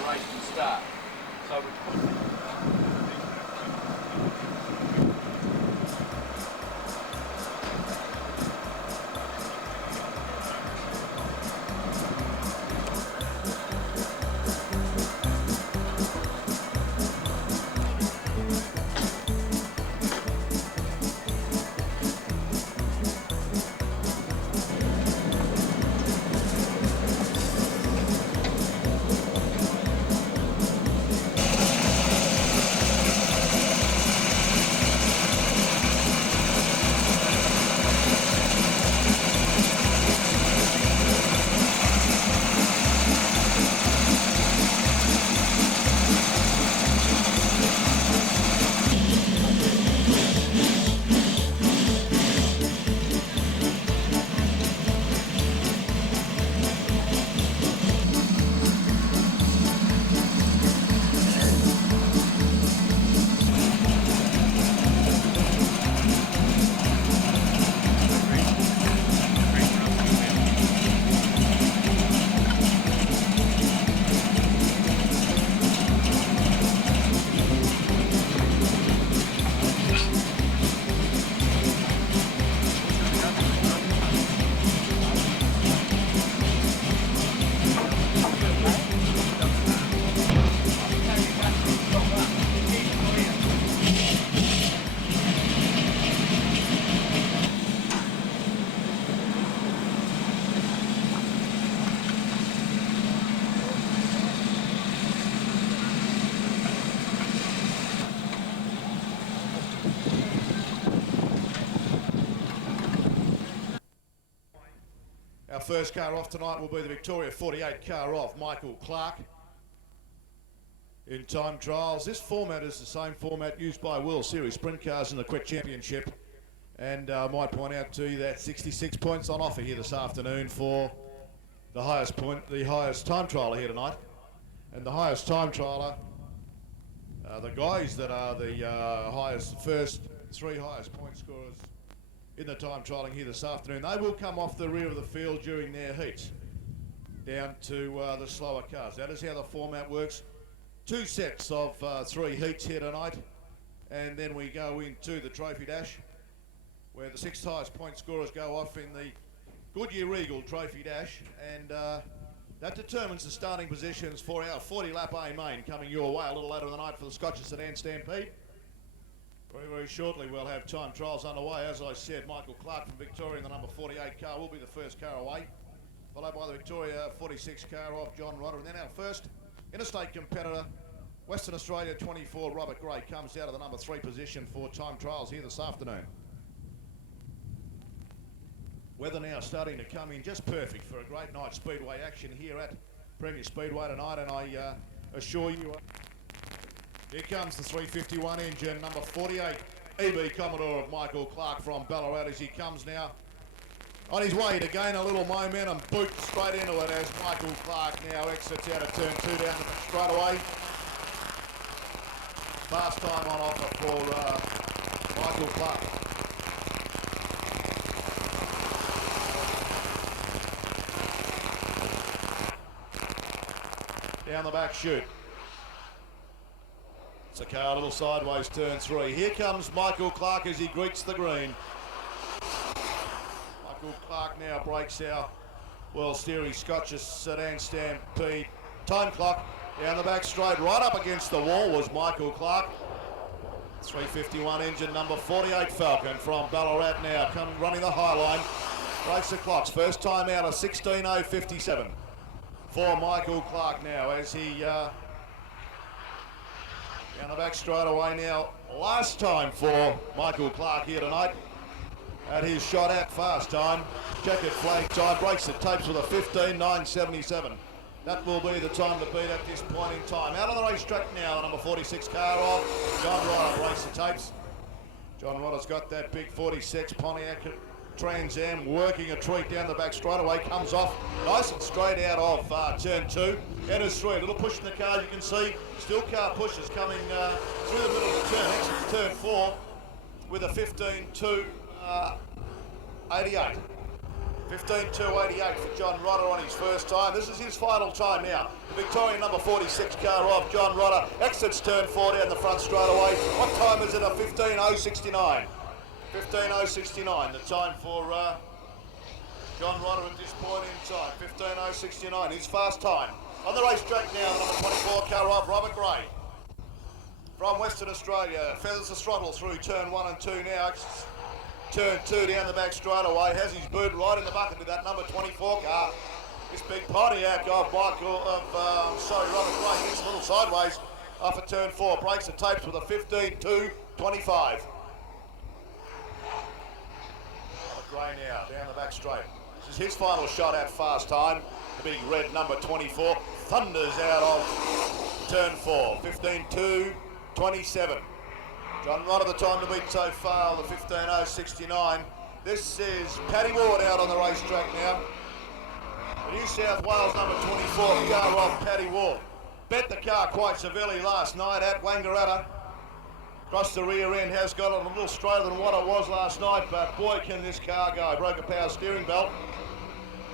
the race can start. So our first car off tonight will be the Victoria 48 car off, Michael Clark. In time trials, this format is the same format used by World Series Sprint cars in the Quick Championship. And I might point out to you that 66 points on offer here this afternoon for the highest time trialer here tonight. And the highest time trialer, the guys that are the first three highest point scorers in the time trialling here this afternoon, they will come off the rear of the field during their heats down to the slower cars. That is how the format works. Two sets of 3 heats here tonight, and then we go into the Trophy Dash, where the 6 highest point scorers go off in the Goodyear Eagle Trophy Dash, and that determines the starting positions for our 40-lap A main coming your way a little later in the night for the Scotcher Sedan Stampede. Very, very shortly we'll have time trials underway. As I said, Michael Clark from Victoria in the number 48 car will be the first car away, followed by the Victoria 46 car off, John Rodder, and then our first interstate competitor, Western Australia 24, Robert Gray, comes out of the number 3 position for time trials here this afternoon. Weather now starting to come in just perfect for a great night Speedway action here at Premier Speedway tonight, and I assure you, here comes the 351 engine, number 48, EB Commodore of Michael Clark from Ballarat, as he comes now on his way to gain a little momentum, boot straight into it as Michael Clark now exits out of turn 2 down the straightaway. Fast time on offer for Michael Clark. Down the back chute. It's a car a little sideways, turn 3. Here comes Michael Clark as he greets the green. Michael Clark now breaks our World Series Scotcher Sedan Stampede time clock. Down the back straight, right up against the wall was Michael Clark. 351 engine, number 48 Falcon from Ballarat now running the high line. Breaks the clocks. First time out of 16.057 for Michael Clark now as he down the back straight away now. Last time for Michael Clark here tonight at his shot at fast time. Checkered flag time, breaks the tapes with a 15.977. That will be the time to beat at this point in time. Out on the racetrack now, the number 46 car off. John Rodder breaks the tapes. John Rodder's got that big 46 Pontiac Trans Am working a treat down the back straight away, comes off nice and straight out of turn 2. Enters 3, a little push in the car, you can see. Still car pushes coming through the middle of the turn, exits turn 4 with a 15.288. 15.288 for John Rodder on his first time. This is his final time now. The Victorian number 46 car of John Rodder exits turn 4 down the front straight away. What time is it? A 15.069. 15.069, the time for John Rodder at this point in time. 15.069, his fast time. On the racetrack now, the number 24 car of Robert Gray. From Western Australia, feathers the throttle through turn 1 and 2 now. Turn 2 down the back straight away, has his boot right in the bucket to that number 24 car. This big Pontiac of Robert Gray gets a little sideways off at turn 4, breaks the tapes with a 15.225. Gray now, down the back straight. This is his final shot at fast time. The big red number 24 thunders out of turn 4, 15.227. John Rodder, the time to beat so far, the 15.069. This is Paddy Ward out on the racetrack now. The New South Wales number 24 car of Paddy Ward. Bet the car quite severely last night at Wangaratta. Across the rear end, has got it a little straighter than what it was last night, but boy can this car go. Broke a power steering belt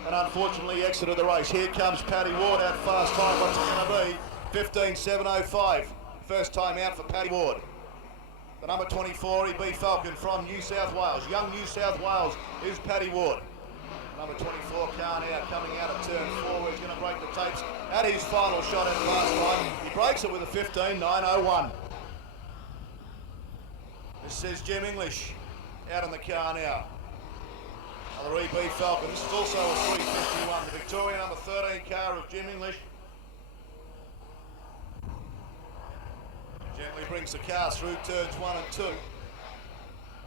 and unfortunately exited the race. Here comes Paddy Ward at fast time. What's it going to be? 15.705. First time out for Paddy Ward. The number 24, EB Falcon from New South Wales. Young New South Wales is Paddy Ward. Number 24 car now coming out of turn 4. He's going to break the tapes at his final shot at fast time. He breaks it with a 15.901. This is Jim English out in the car now. Another EB Falcon. This is also a 351. The Victorian number 13 car of Jim English. Gently brings the car through turns 1 and 2.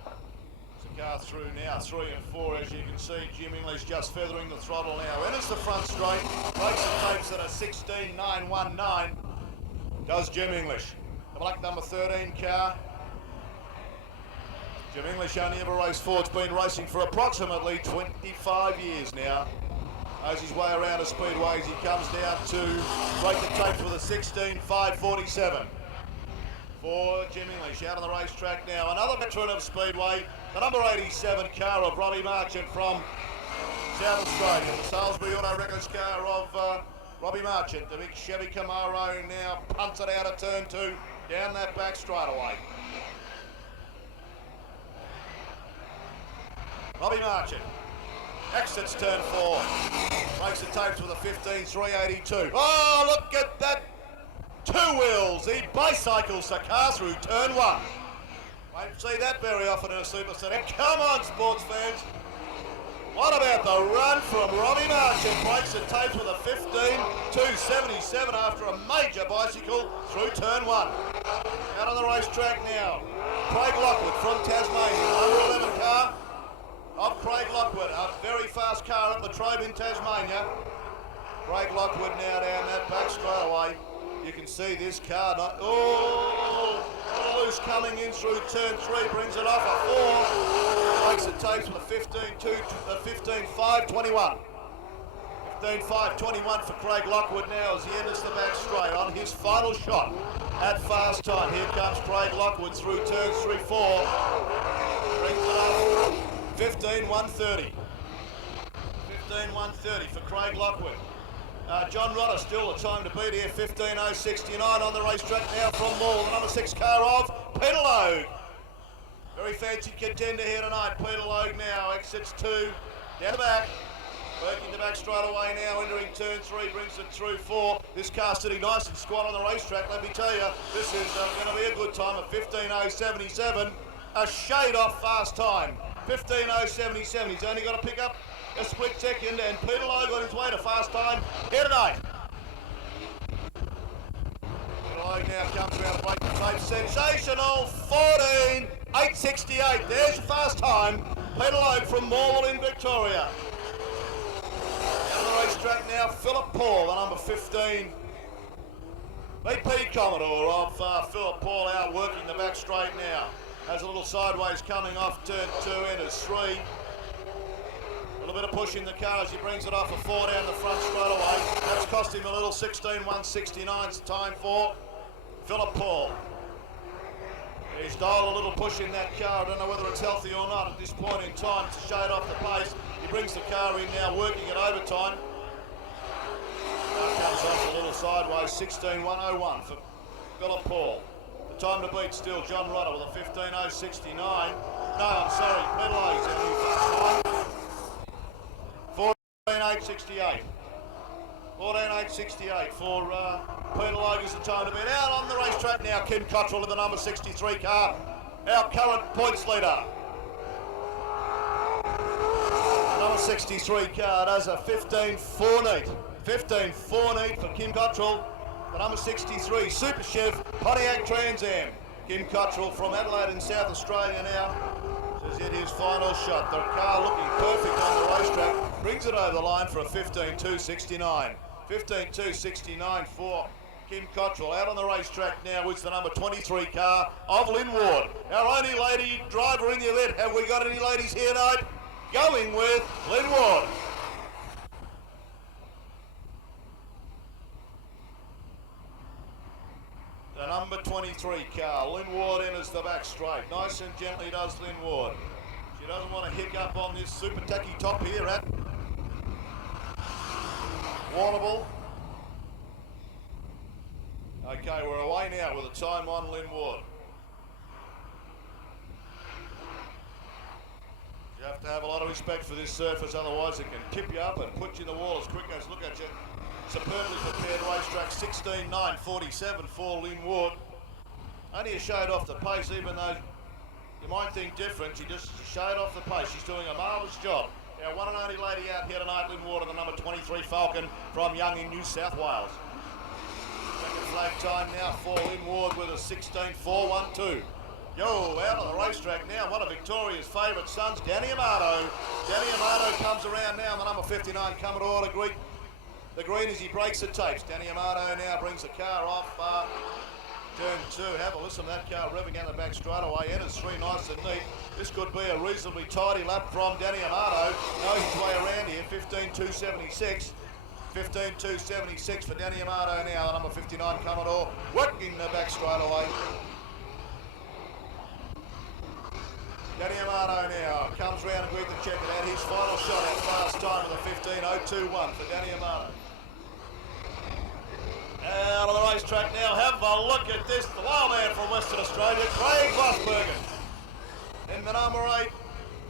The car through now 3 and 4, as you can see. Jim English just feathering the throttle now. Enters the front straight, breaks the tapes at a 16.919. Does Jim English. The black number 13 car. Jim English only ever raced Ford's been racing for approximately 25 years now. Knows his way around a Speedway as he comes down to break the tapes with a 16.547. For Jim English out on the racetrack now. Another veteran of Speedway, the number 87 car of Robbie Marchant from South Australia. The Salisbury Auto Records car of Robbie Marchant. The big Chevy Camaro now punts it out of turn 2, down that back straightaway. Robbie Marchant exits turn 4, breaks the tapes with a 15.382. Oh, look at that! 2 wheels, he bicycles the car through turn 1. Won't see that very often in a Super Sedan. Come on, sports fans. What about the run from Robbie Marchant? Breaks the tapes with a 15.277 after a major bicycle through turn 1. Out on the racetrack now, Craig Lockwood from Tasmania, number 11 car of Craig Lockwood, a very fast car at Latrobe in Tasmania. Craig Lockwood now down that back straightaway. You can see this car not, oh, loose coming in through turn 3, brings it off a 4, breaks the tapes with a 15.521. 15.521 for Craig Lockwood now as he enters the back straight on his final shot at fast time. Here comes Craig Lockwood through turns 3, 4, brings it up 15.130. 15.130 for Craig Lockwood. John Rodder still the time to beat here, 15.069 on the racetrack now from Maul, the number 6 car of Peter Logue. Very fancy contender here tonight. Peter Logue now exits 2, down the back, working the back straight away now, entering turn 3, brings it through 4. This car sitting nice and squat on the racetrack. Let me tell you, this is going to be a good time at 15.077, a shade off fast time. 15.077, he's only got to pick up a split second, and Peter Logue on his way to fast time here tonight. Peter Logue now comes around to break the tape. Sensational 14.868. There's your fast time. Peter Logue from Morwell in Victoria. Down the racetrack now, Philip Paul, the number 15. VP Commodore of Philip Paul out working the back straight now. Has a little sideways coming off turn 2, enters 3. A little bit of push in the car as he brings it off a 4 down the front straight away. That's cost him a little. 16.169's time for Philip Paul. He's dialed a little push in that car. I don't know whether it's healthy or not at this point in time to shade off the pace. He brings the car in now, working at overtime. Car comes off a little sideways, 16.101 for Philip Paul. The time to beat still, John Rodder with a 15.069. No, I'm sorry, Pedalo's out. 14.868. 14.868 for Peter Logan's the time to beat. Out on the racetrack now, Kim Cottrell in the number 63 car, our current points leader. The number 63 car does a 15.4 neat. 15.4 neat for Kim Cottrell. The number 63 Super Chev Pontiac Trans Am. Kim Cottrell from Adelaide in South Australia now. Says hit his final shot. The car looking perfect on the racetrack. Brings it over the line for a 15.269. 15.269 for Kim Cottrell. Out on the racetrack now is the number 23 car of Lynn Ward. Our only lady driver in the event. Have we got any ladies here tonight? Going with Lynn Ward. The number 23 car, Lynn Ward enters the back straight. Nice and gently does Lynn Ward. She doesn't want to hiccup on this super tacky top here at Warrnambool. Okay, we're away now with a time on Lynn Ward. You have to have a lot of respect for this surface, otherwise it can tip you up and put you in the wall as quick as, look at you. Superbly prepared racetrack, 16.947 for Lynn Ward. Only a shade off the pace, even though you might think different. She just a shade off the pace. She's doing a marvellous job. Our one and only lady out here tonight, Lynn Ward, and the number 23 Falcon from Young in New South Wales. Second flag time now for Lynn Ward with a 16.412. Yo, out on the racetrack now, one of Victoria's favourite sons, Danny Amato. Danny Amato comes around now, the number 59 Commodore to greet the green as he breaks the tapes. Danny Amato now brings the car off turn 2. Have a listen to that car revving out the back straight away. Enters 3 nice and neat. This could be a reasonably tidy lap from Danny Amato. Knows his way around here. 15.276. 15.276 for Danny Amato now. The number 59 Commodore working the back straight away. Danny Amato now comes round and greets the check it out. His final shot at fast time with a 15.021 for Danny Amato. Out on the racetrack now, have a look at this. The wild man from Western Australia, Craig Vosbergen. In the number 8,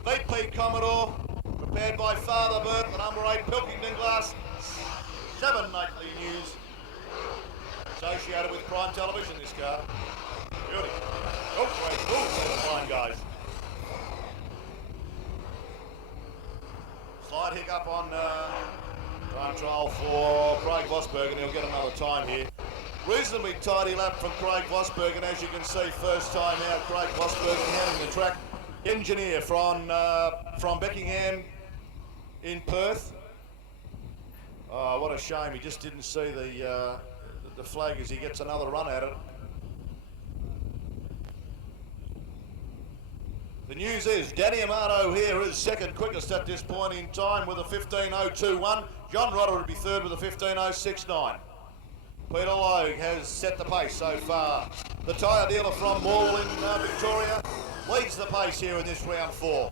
VP Commodore, prepared by Father Burt. The number 8, Pilkington Glass, 7 nightly news. Associated with Prime Television, this car. Beauty. Oh, great. Oh, fine, guys. Slight hiccup on time trial for Craig Vosbergen. He'll get another time here. Reasonably tidy lap from Craig Vosbergen. As you can see, first time out, Craig Vosbergen handling the track. Engineer from Beckingham in Perth. Oh, what a shame. He just didn't see the flag as he gets another run at it. The news is Danny Amato here is second quickest at this point in time with a 15.021. John Rodder would be third with a 15.069. Peter Logue has set the pace so far. The tyre dealer from Morwell in Victoria leads the pace here in this round 4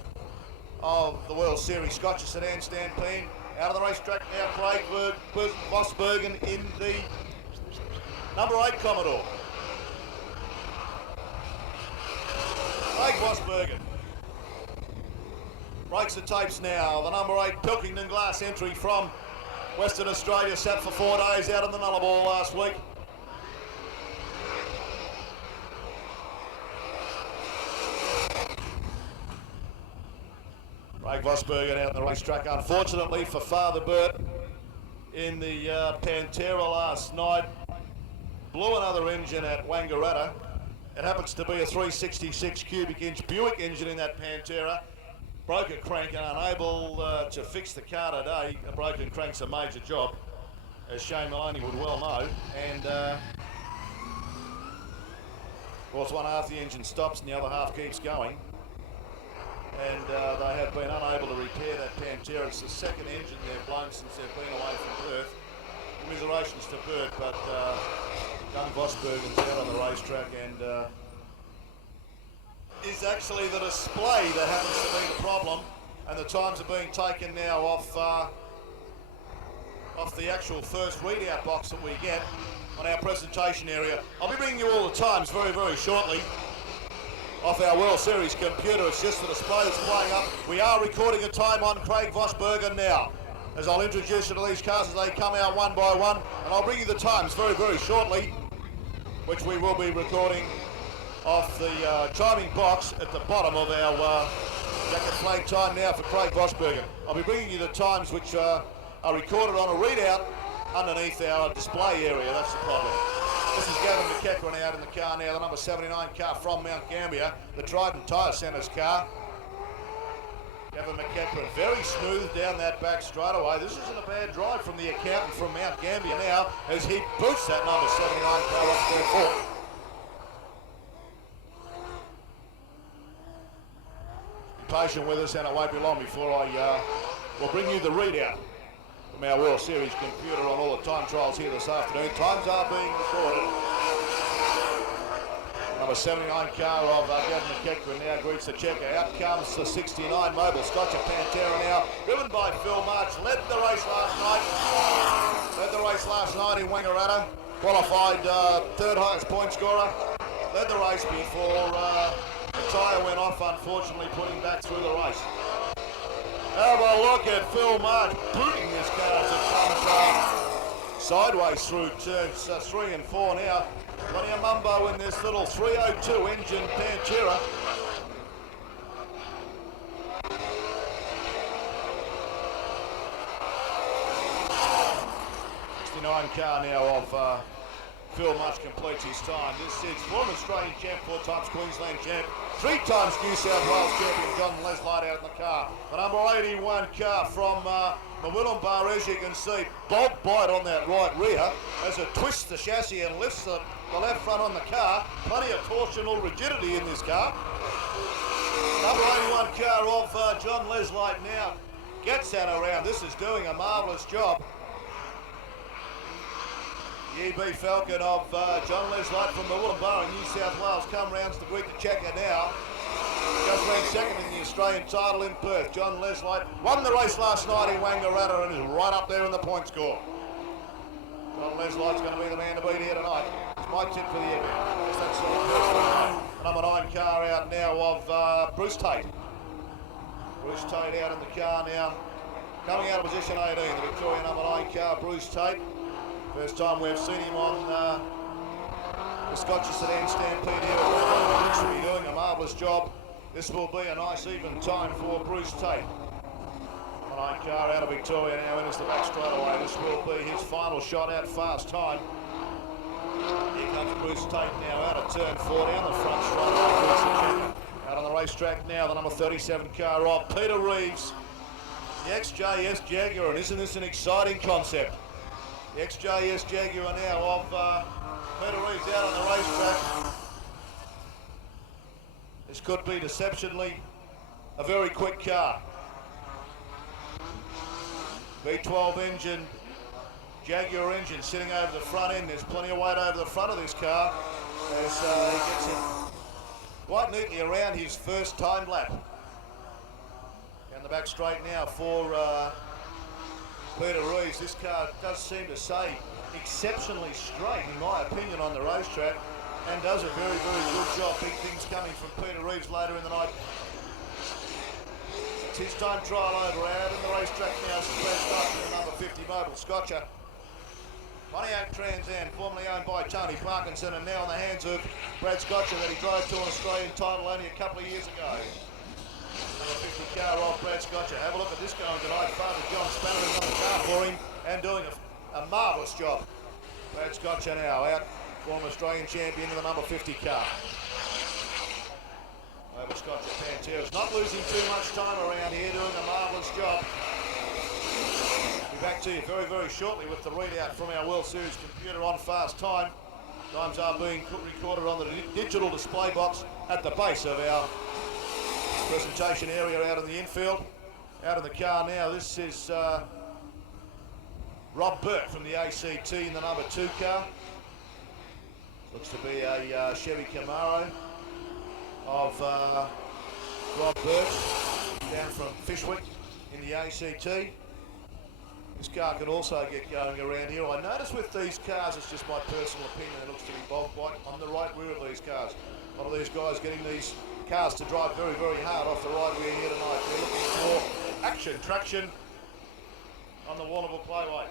of the World Series Scotcher Sedan Stampede. Out of the racetrack now, Craig Vosbergen in the number 8 Commodore. Craig Vosbergen breaks the tapes now. The number 8 Pilkington Glass entry from Western Australia, sat for 4 days out in the Nullarbor last week. Craig Vosbergen out on the racetrack. Unfortunately for Father Burt, in the Pantera last night, blew another engine at Wangaratta. It happens to be a 366 cubic inch Buick engine in that Pantera. Broke a crank and unable to fix the car today. A broken crank's a major job, as Shane Maloney would well know. And of course, one half the engine stops and the other half keeps going. And they have been unable to repair that Pantera. It's the second engine they've blown since they've been away from Perth. Commiserations to Burt, but young Vosbergen's out on the racetrack and is actually the display that happens to be the problem. And the times are being taken now off the actual first readout box that we get on our presentation area. I'll be bringing you all the times very, very shortly off our World Series computer. It's just the display that's playing up. We are recording a time on Craig Vosbergen now, as I'll introduce you to these cars as they come out one by one, and I'll bring you the times very, very shortly, which we will be recording off the timing box at the bottom of our jacket flag time now for Craig Vosbergen. I'll be bringing you the times which are recorded on a readout underneath our display area. That's the problem. This is Gavin McEachran out in the car now, the number 79 car from Mount Gambier, the Trident Tyre Centre's car. Gavin McEachran very smooth down that back straightaway. This isn't a bad drive from the accountant from Mount Gambier now as he boots that number 79 car up third fourth. Be patient with us and it won't be long before I will bring you the readout from our World Series computer on all the time trials here this afternoon. Times are being recorded. Number 79 car of Gavin McEachran now greets the checker. Out comes the 69 Mobile Scotcher Pantera now, driven by Phil March. Led the race last night in Wangaratta. Qualified third highest point scorer. Led the race before the tyre went off, unfortunately putting back through the race. Have a look at Phil March booting this car as it comes sideways through turns 3 and 4 now. Plenty of mumbo in this little 302 engine Pantera. Car now of Phil March completes his time. This is former Australian champ, 4 times Queensland champ, 3 times New South Wales champion John Leslight out in the car. The number 81 car from Mawilumbar, as you can see, Bob Bite on that right rear as it twists the chassis and lifts the left front on the car. Plenty of torsional rigidity in this car. Number 81 car of John Leslight now gets that around. This is doing a marvellous job. The EB Falcon of John Leslight from Mawilumbar in New South Wales come rounds to greet the checker now. Just ran second in the Australian title in Perth. John Leslight won the race last night in Wangaratta and is right up there in the point score. John Leslight's going to be the man to beat here tonight. It's my tip for the year. That's the number 9 car out now of Bruce Tate. Bruce Tate out in the car now. Coming out of position 18, the Victoria number 9 car, Bruce Tate. First time we've seen him on the Scotcher Sedans Stampede here. Literally doing a marvellous job. This will be a nice even time for Bruce Tate. The 9 car out of Victoria now enters the back straightaway. This will be his final shot at fast time. Here comes Bruce Tate now out of turn 4 down the front straightaway. Out on the racetrack now, the number 37 car of Peter Reeves. The XJS Jaguar, and isn't this an exciting concept? The XJS Jaguar now of Peter Reeves out on the racetrack. This could be deceptionally a very quick car. V12 engine, Jaguar engine sitting over the front end. There's plenty of weight over the front of this car as he gets it quite neatly around his first time lap. Down the back straight now for Peter Reeves. This car does seem to say exceptionally straight, in my opinion, on the racetrack, and does a very, very good job. Big things coming from Peter Reeves later in the night. It's his time trial over out in the racetrack now. Brad Scotcher, the number 50 Mobile Scotcher. Pontiac Trans Am, formerly owned by Tony Parkinson, and now in the hands of Brad Scotcher that he drove to an Australian title only a couple of years ago. Number 50 car of Brad Scotcher. Have a look at this going tonight. Father John Spanner is on the car for him and doing a marvellous job. Brad Scotcher now out, former Australian champion in the number 50 car. Over Scotcher Pantera's not losing too much time around here, doing a marvellous job. Be back to you very, very shortly with the readout from our World Series computer on fast time. Times are being recorded on the digital display box at the base of our presentation area out in the infield. Out in the car now, this is Rob Burke from the ACT in the number 2 car. Looks to be a Chevy Camaro of Rob Burke. down from Fishwick in the ACT. This car can also get going around here. I notice with these cars, it's just my personal opinion, it looks to be bog white on the right rear of these cars. A lot of these guys getting these cars to drive very, very hard off the right rear here tonight. We're looking for action, traction on the Warrnambool Playway.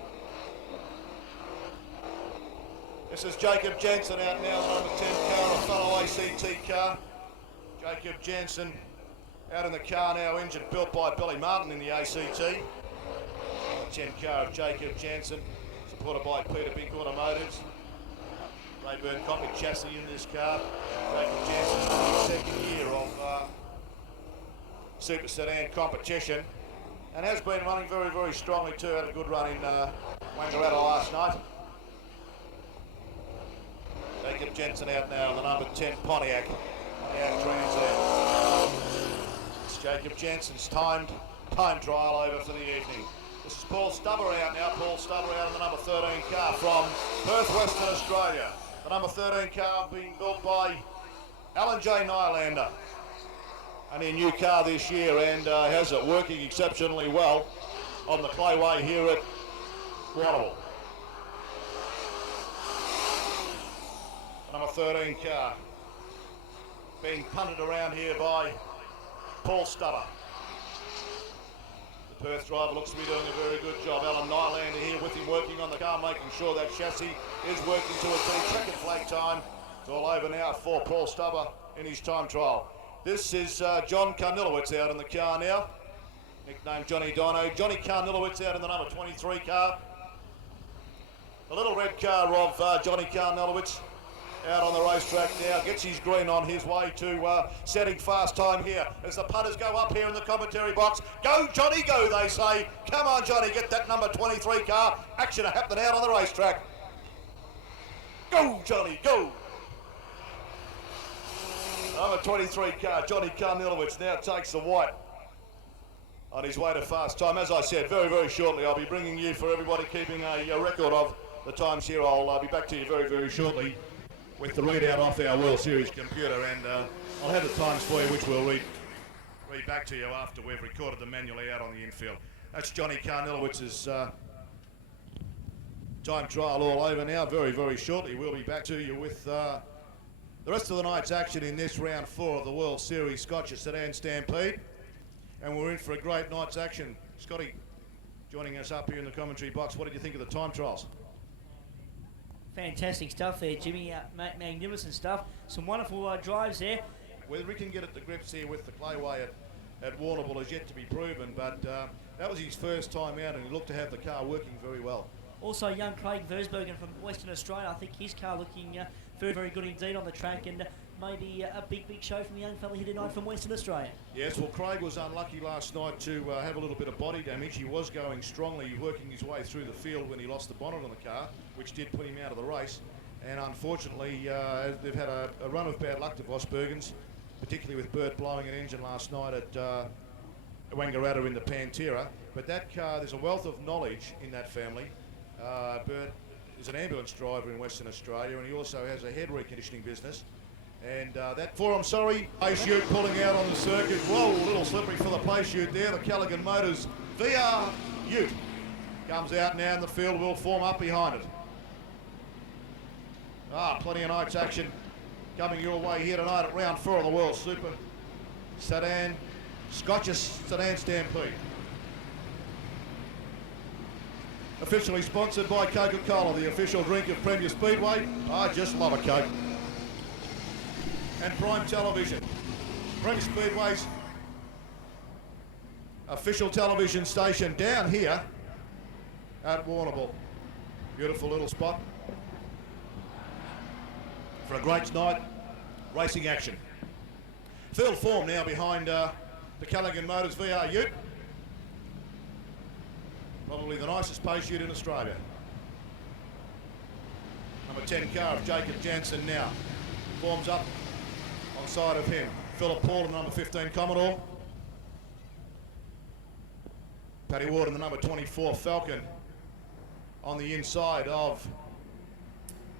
This is Jacob Jensen out now, the number 10 car, a fellow ACT car. Jacob Jensen out in the car now, injured, built by Billy Martin in the ACT. 10 car of Jacob Jensen, supported by Peter Bink Automotives. Rayburn Copic chassis in this car. Jacob Jensen's in his second year of Super Sedan competition and has been running very, very strongly too. Had a good run in Wangaratta last night. Jacob Jensen out now in the number 10 Pontiac out Trans Am. It's Jacob Jensen's time trial over for the evening. This is Paul Stubber out now. Paul Stubber out in the number 13 car from Perth, Western Australia. The number 13 car being built by Alan J. Nylander. Only a new car this year and has it working exceptionally well on the Clayway here at Warrnambool. Number 13 car being punted around here by Paul Stubber. The Perth driver looks to be doing a very good job. Alan Nylander here with him working on the car, making sure that chassis is working to a T. Checkered flag time. It's all over now for Paul Stubber in his time trial. This is John Carnilowitz out in the car now, nicknamed Johnny Dino. Johnny Carnilowitz out in the number 23 car. The little red car of Johnny Carnilowitz out on the racetrack now, gets his green on his way to setting fast time here as the punters go up here in the commentary box. Go Johnny, go, they say. Come on Johnny, get that number 23 car. Action happening out on the racetrack. Go Johnny, go. Number 23 car, Johnny Carnilowitz now takes the white on his way to fast time. As I said, very, very shortly I'll be bringing you, for everybody keeping a record of the times here, I'll be back to you very, very shortly with the readout off our World Series computer, and I'll have the times for you, which we'll read back to you after we've recorded them manually out on the infield. That's Johnny Carnilowitz's time trial all over now. Very, very shortly we'll be back to you with the rest of the night's action in this round 4 of the World Series Scotcher Sedan Stampede, and we're in for a great night's action. Scotty, joining us up here in the commentary box, what did you think of the time trials? Fantastic stuff there, Jimmy. Magnificent stuff. Some wonderful drives there. Whether we can get at the grips here with the Clayway at Warrnambool is yet to be proven, but that was his first time out and he looked to have the car working very well. Also, young Craig Versbergen from Western Australia. I think his car looking very, very good indeed on the track, and maybe a big show from the young fella here tonight from Western Australia. Yes, well, Craig was unlucky last night to have a little bit of body damage. He was going strongly, working his way through the field when he lost the bonnet on the car, which did put him out of the race. And unfortunately, they've had a run of bad luck to Vosbergens, particularly with Bert blowing an engine last night at Wangaratta in the Pantera. But that car, there's a wealth of knowledge in that family. Bert is an ambulance driver in Western Australia, and he also has a head reconditioning business. And that play chute pulling out on the circuit. Whoa, a little slippery for the play chute there. The Callaghan Motors VR Ute comes out now in the field, will form up behind it. Plenty of night's action coming your way here tonight at round 4 of the World Super Sedan Scotcher Sedan Stampede. Officially sponsored by Coca-Cola, the official drink of Premier Speedway. I just love a Coke. And Prime Television, Premier Speedway's official television station down here at Warrnambool. Beautiful little spot for a great night racing action. Field form now behind the Callaghan Motors VR Ute. Probably the nicest pace ute in Australia. Number 10 car of Jacob Jensen now forms up on side of him. Philip Paul in the number 15 Commodore. Paddy Ward in the number 24 Falcon on the inside of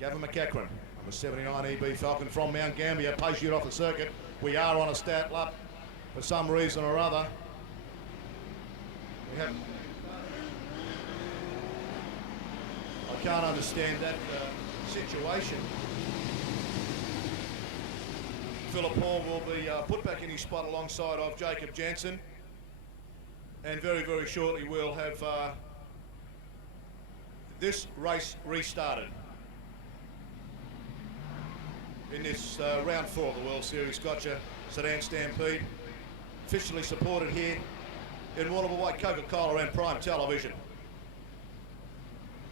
Gavin McEachran. Number 79 EB Falcon from Mount Gambier, pace ute off the circuit. We are on a stat lap for some reason or other. Yep. I can't understand that situation. Philip Hall will be put back in his spot alongside of Jacob Jansen, and very, very shortly we'll have this race restarted in this round 4 of the World Series Scotcher Sedan Stampede, officially supported here in Wallaby Coca-Cola and Prime Television.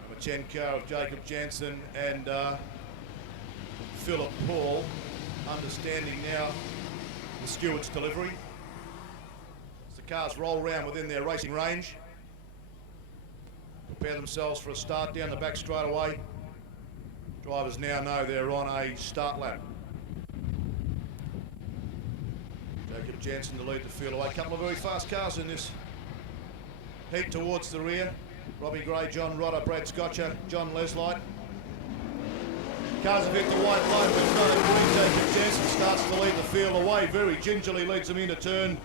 Number 10 car of Jacob Jansen and Philip Paul, understanding now the steward's delivery. As the cars roll round within their racing range, prepare themselves for a start down the back straight away. Drivers now know they're on a start lap. Jacob Jansen to lead the field away. A couple of very fast cars in this heat towards the rear. Robbie Gray, John Rodder, Brad Scotcher, John Leslight. Cars have hit the white line, but it's not a green. Jacob Jansen starts to lead the field away. Very gingerly leads them into turn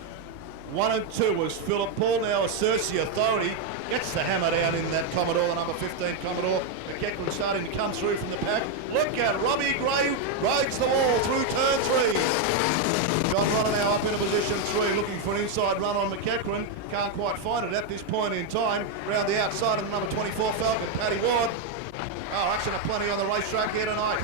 1 and 2 as Philip Paul now asserts the authority. Gets the hammer down in that Commodore, the number 15 Commodore. McEachran starting to come through from the pack. Look out, Robbie Gray rides the wall through turn 3. John Rodder now up into position 3, looking for an inside run on McEachran. Can't quite find it at this point in time. Round the outside of the number 24 Falcon, Paddy Ward. Oh, action of plenty on the racetrack here tonight.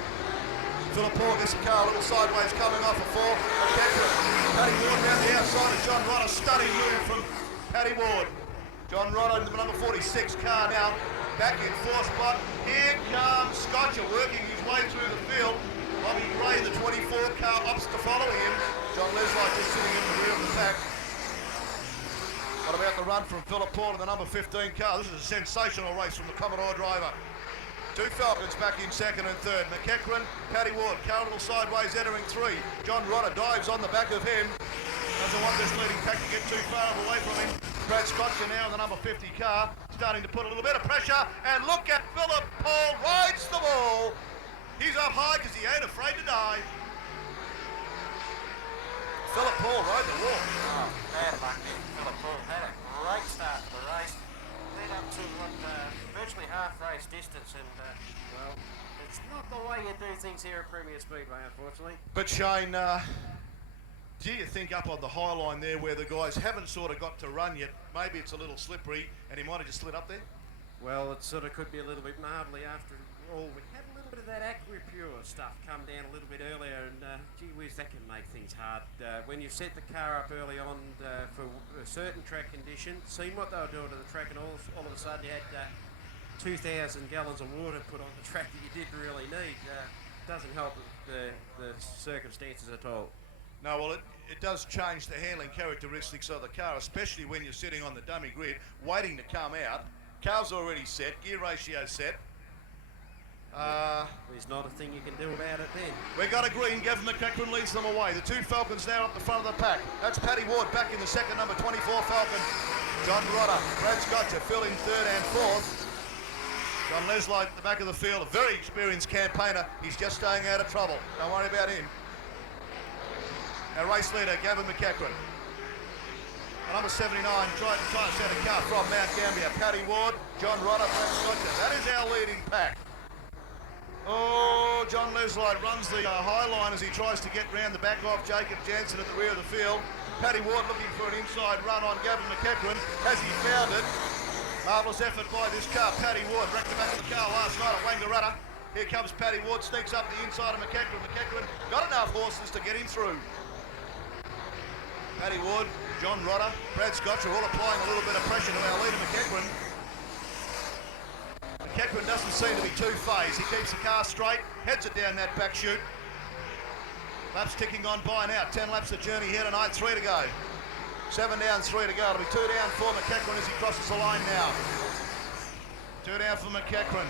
Philip Paul gets the car a little sideways coming off a 4. McEachran, Paddy Ward round the outside of John Rodder. Stunning move from Paddy Ward. John Rodder in the number 46 car now, back in 4th spot. Here comes Scotcher working his way through the field. Robbie Gray in the 24 car opts to follow him. John Leslight just sitting in the rear of the pack. What about the run from Philip Paul in the number 15 car? This is a sensational race from the Commodore driver. 2 Falcons back in 2nd and 3rd. McEachran, Paddy Ward, car a little sideways entering 3. John Rodder dives on the back of him. Doesn't want this leading pack to get too far away from him. Brad Scotcher now in the number 50 car, starting to put a little bit of pressure. And look at Philip Paul, rides the wall. He's up high because he ain't afraid to die. Philip Paul rode the wall. Oh, bad luck there. Philip Paul had a great start to the race. Led up to virtually half race distance, and well, it's not the way you do things here at Premier Speedway, unfortunately. But Shane, do you think up on the high line there where the guys haven't sort of got to run yet, maybe it's a little slippery and he might have just slid up there? Well, it sort of could be a little bit mildly after all. We had a little bit of that AquaPure stuff come down a little bit earlier, and gee whiz, that can make things hard. When you set the car up early on for a certain track condition, seen what they were doing to the track, and all of a sudden you had 2,000 gallons of water put on the track that you didn't really need. Doesn't help the circumstances at all. No, well, it does change the handling characteristics of the car, especially when you're sitting on the dummy grid, waiting to come out. Car's already set, gear ratio set. There's not a thing you can do about it then. We got a green. Gavin McEachran leads them away. The 2 Falcons now up the front of the pack. That's Paddy Ward back in the 2nd, number 24 Falcon. John Rodder, Brad Scotcher fill in 3rd and 4th. John Leslight at the back of the field, a very experienced campaigner. He's just staying out of trouble. Don't worry about him. Our race leader, Gavin McEachran. Number 79, trying to set a car from Mount Gambier. Paddy Ward, John Rodder, Brad Scotcher. That is our leading pack. Oh, John Leslight runs the high line as he tries to get round the back off Jacob Jansen at the rear of the field. Paddy Ward looking for an inside run on Gavin McEachran. Has he found it? Marvellous effort by this car. Paddy Ward wrecked the back of the car last night at Wangaratta. Here comes Paddy Ward, sneaks up the inside of McEachran. McEachran got enough horses to get him through. Paddy Ward, John Rodder, Brad Scotcher all applying a little bit of pressure to our leader McEachran. McEachran doesn't seem to be too phased. He keeps the car straight, heads it down that back chute. Laps ticking on by now. 10 laps of journey here tonight, 3 to go. 7 down, 3 to go. It'll be 2 down for McEachran as he crosses the line now. 2 down for McEachran.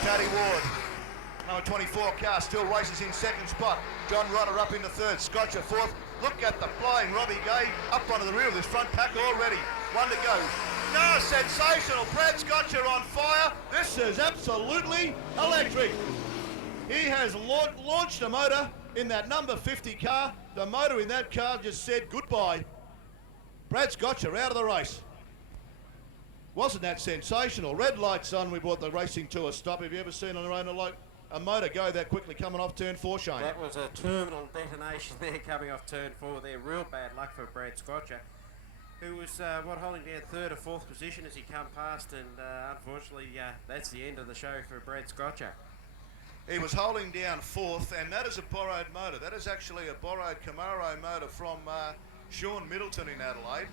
Paddy Ward, number 24 car, still races in 2nd spot. John Rodder up into 3rd. Scotcher 4th. Look at the flying Robbie Gay up onto the rear of this front pack already. 1 to go. No, sensational. Brad Scotcher on fire. This is absolutely electric. He has launched a motor in that number 50 car. The motor in that car just said goodbye. Brad Scotcher out of the race. Wasn't that sensational? Red lights on, we brought the racing to a stop. Have you ever seen on the road a motor go that quickly coming off turn 4, Shane? That was a terminal detonation there coming off turn 4 there. Real bad luck for Brad Scotcher, who was holding down 3rd or 4th position as he come past, and unfortunately that's the end of the show for Brad Scotcher. He was holding down 4th, and that is a borrowed motor. That is actually a borrowed Camaro motor from Sean Middleton in Adelaide.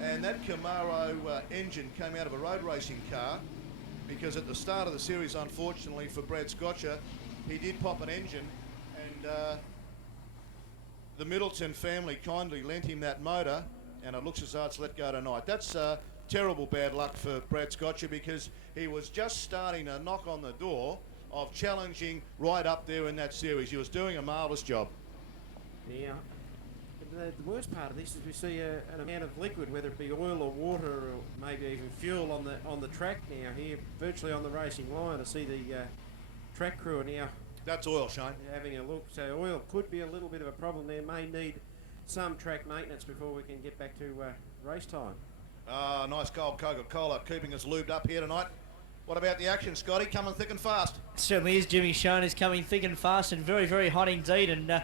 And that Camaro engine came out of a road racing car, because at the start of the series, unfortunately for Brad Scotcher, he did pop an engine, and the Middleton family kindly lent him that motor, and it looks as though it's let go tonight. That's terrible bad luck for Brad Scotcher, because he was just starting to knock on the door of challenging right up there in that series. He was doing a marvellous job. Yeah. The worst part of this is we see an amount of liquid, whether it be oil or water or maybe even fuel on the track now here, virtually on the racing line. I see the track crew are now. That's oil, Shane. Having a look. So oil could be a little bit of a problem there. May need some track maintenance before we can get back to race time. Nice cold Coca-Cola keeping us lubed up here tonight. What about the action, Scotty? Coming thick and fast. Certainly is. Jimmy Shone is coming thick and fast and very, very hot indeed. And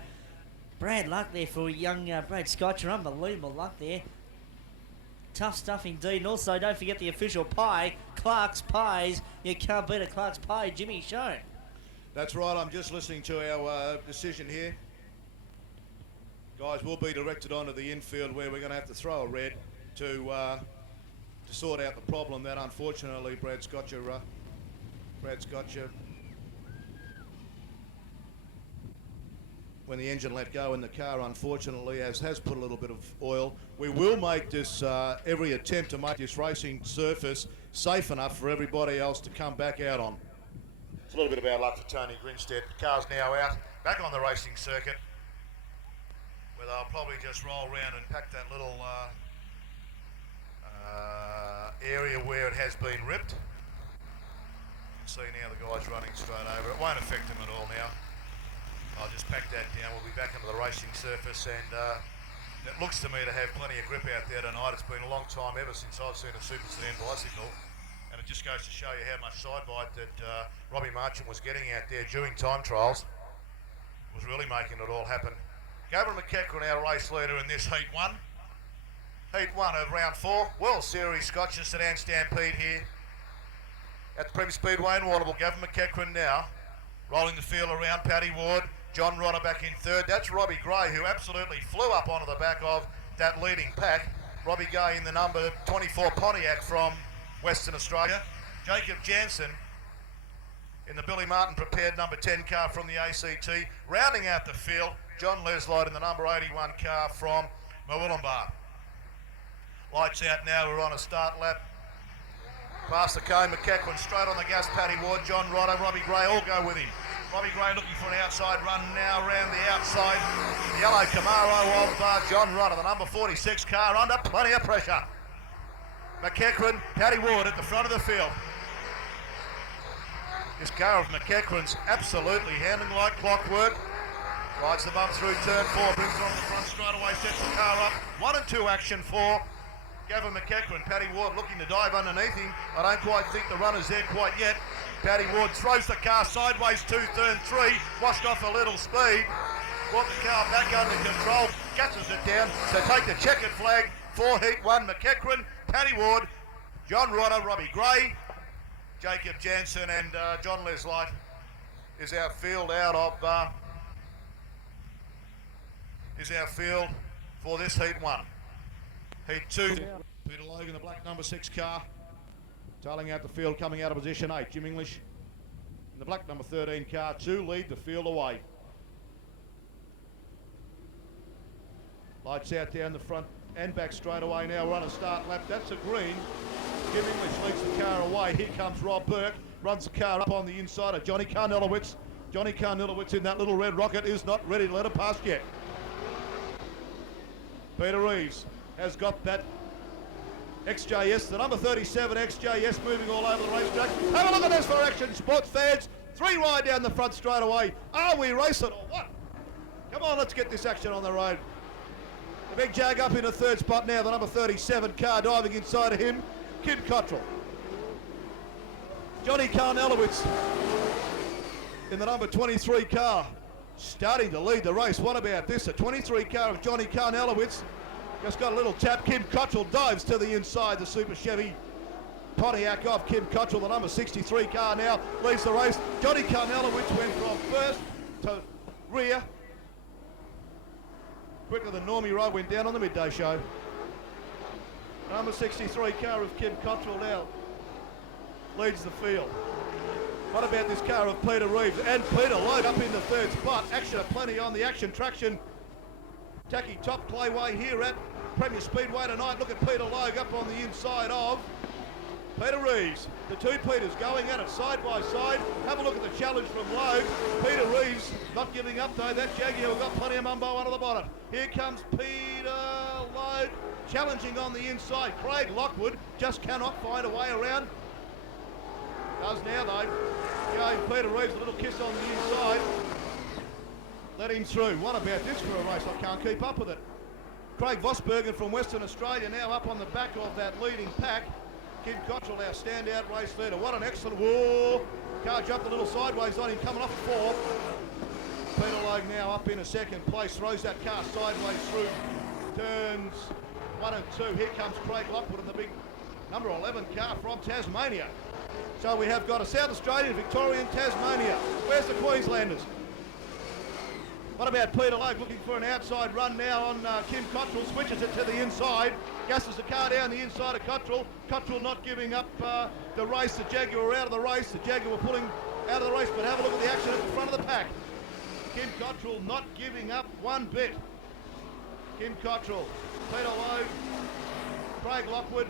Brad luck there for young Brad Scotcher. Unbelievable luck there. Tough stuff indeed. And also, don't forget the official pie, Clark's Pies. You can't beat a Clark's Pie, Jimmy Shone. That's right. I'm just listening to our decision here. Guys, we'll be directed onto the infield where we're going to have to throw a red to sort out the problem that unfortunately Brad Scotcher when the engine let go in the car, unfortunately, has put a little bit of oil. We will make this, every attempt to make this racing surface safe enough for everybody else to come back out on. It's a little bit of bad luck for Tony Grinstead. The car's now out, back on the racing circuit, where they'll probably just roll around and pack that little area where it has been ripped. You can see now the guy's running straight over. It won't affect him at all now. I'll just pack that down. We'll be back into the racing surface, and it looks to me to have plenty of grip out there tonight. It's been a long time ever since I've seen a super sedan bicycle, and it just goes to show you how much side bite that Robbie Marchant was getting out there during time trials. Was really making it all happen. Gavin McEachran, our race leader in this Heat 1. Heat 1 of round 4. World Series Scotcher Sedan Stampede here at the Premier Speedway in Warrnambool. Gavin McEachran now rolling the field around. Paddy Ward, John Rodder back in 3rd. That's Robbie Gray, who absolutely flew up onto the back of that leading pack. Robbie Gray in the number 24 Pontiac from Western Australia. Jacob Jansen in the Billy Martin prepared number 10 car from the ACT. Rounding out the field, John Leslight in the number 81 car from Murwillumbah. Lights out now, we're on a start lap. Past the cone, McEachran straight on the gas, Paddy Ward, John Rodder, Robbie Gray all go with him. Robbie Gray looking for an outside run now around the outside. The yellow Camaro of John Rodder, the number 46 car under plenty of pressure. McEachran, Paddy Ward at the front of the field. This car of McEachran's absolutely handling like clockwork. Rides the bump through turn 4, brings it on the front straight away, sets the car up. 1 and 2 action for Gavin McEachran. Paddy Ward looking to dive underneath him. I don't quite think the runner's there quite yet. Paddy Ward throws the car sideways to turn 3, washed off a little speed, brought the car back under control, gasses it down. So take the checkered flag for Heat 1. McEachran, Paddy Ward, John Rodder, Robbie Gray, Jacob Jansen and John Leslight is our field out of for this Heat 1. Heat 2, Peter Logan, the black number 6 car, tailing out the field, coming out of position 8. Jim English in the black number 13 car to lead the field away. Lights out down the front and back straight away now. We're on a start lap. That's a green. Jim English leads the car away. Here comes Rob Burke. Runs the car up on the inside of Johnny Carnelowitz. Johnny Carnelowitz in that little red rocket is not ready to let it past yet. Peter Reeves has got that XJS, the number 37 XJS moving all over the racetrack. Have a look at this for action, sports fans. 3 wide down the front straight away. Are we racing or what? Come on, let's get this action on the road. The big Jag up in the 3rd spot now, the number 37 car diving inside of him. Kim Cottrell. Johnny Carnelowitz in the number 23 car, starting to lead the race. What about this? A 23 car of Johnny Carnelowitz. Just got a little tap. Kim Cottrell dives to the inside. The Super Chevy Pontiac off Kim Cottrell. The number 63 car now leads the race. Johnny Carnelowitz went from first to rear. Quicker than Normie Rowe went down on the midday show. Number 63 car of Kim Cottrell now leads the field. What about this car of Peter Reeves and Peter Logue up in the third spot? Action aplenty on the Action Traction tacky top clayway here at Premier Speedway tonight. Look at Peter Logue up on the inside of Peter Reeves. The two Peters going at it side by side. Have a look at the challenge from Logue. Peter Reeves not giving up though. That Jaguar got plenty of mumbo under the bonnet. Here comes Peter Logue challenging on the inside. Craig Lockwood just cannot find a way around. Does now though. Gave Peter Reeves a little kiss on the inside. Let him through. What about this for a race? I can't keep up with it. Craig Vosbergen from Western Australia now up on the back of that leading pack. Kim Cottrell, our standout race leader. What an excellent, whoa! Car jumped a little sideways on him, coming off the fourth. Peter Logue now up in a second place, throws that car sideways through turns 1 and 2. Here comes Craig Lockwood in the big number 11 car from Tasmania. So we have got a South Australian, Victorian, Tasmania. Where's the Queenslanders? What about Peter Logue looking for an outside run now on Kim Cottrell, switches it to the inside, gasses the car down the inside of Cottrell. Cottrell not giving up the race. The Jaguar out of the race. The Jaguar pulling out of the race, but have a look at the action at the front of the pack. Kim Cottrell not giving up one bit. Kim Cottrell, Peter Logue, Craig Lockwood,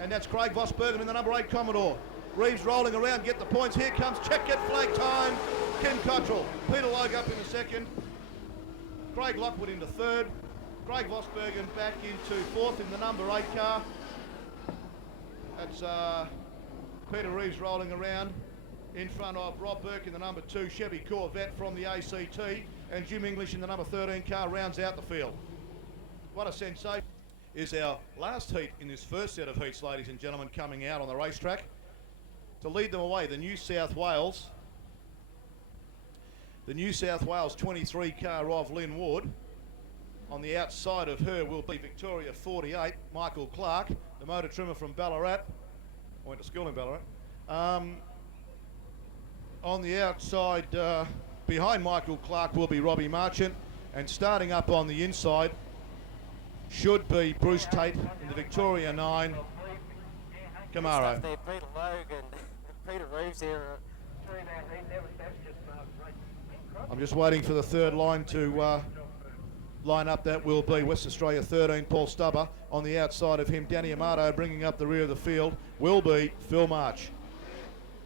and that's Craig Vosbergen in the number 8 Commodore. Reeves rolling around, get the points. Here comes check, get flag time. Kim Cottrell, Peter Logue up in the second. Craig Lockwood into third. Craig Vosbergen back into fourth in the number 8 car. That's Peter Reeves rolling around in front of Rob Burke in the number 2 Chevy Corvette from the ACT, and Jim English in the number 13 car rounds out the field. What a sensation. Is our last heat in this first set of heats, ladies and gentlemen, coming out on the racetrack. To lead them away, the New South Wales 23 car of Lynn Ward. On the outside of her will be Victoria 48, Michael Clark, the motor trimmer from Ballarat. I went to school in Ballarat. On the outside, behind Michael Clark will be Robbie Marchant, and starting up on the inside should be Bruce Tate in the Victoria 9 Camaro. Peter Logue and Peter Reeves there. I'm just waiting for the third line to line up. That will be West Australia 13, Paul Stubber. On the outside of him, Danny Amato bringing up the rear of the field will be Phil March.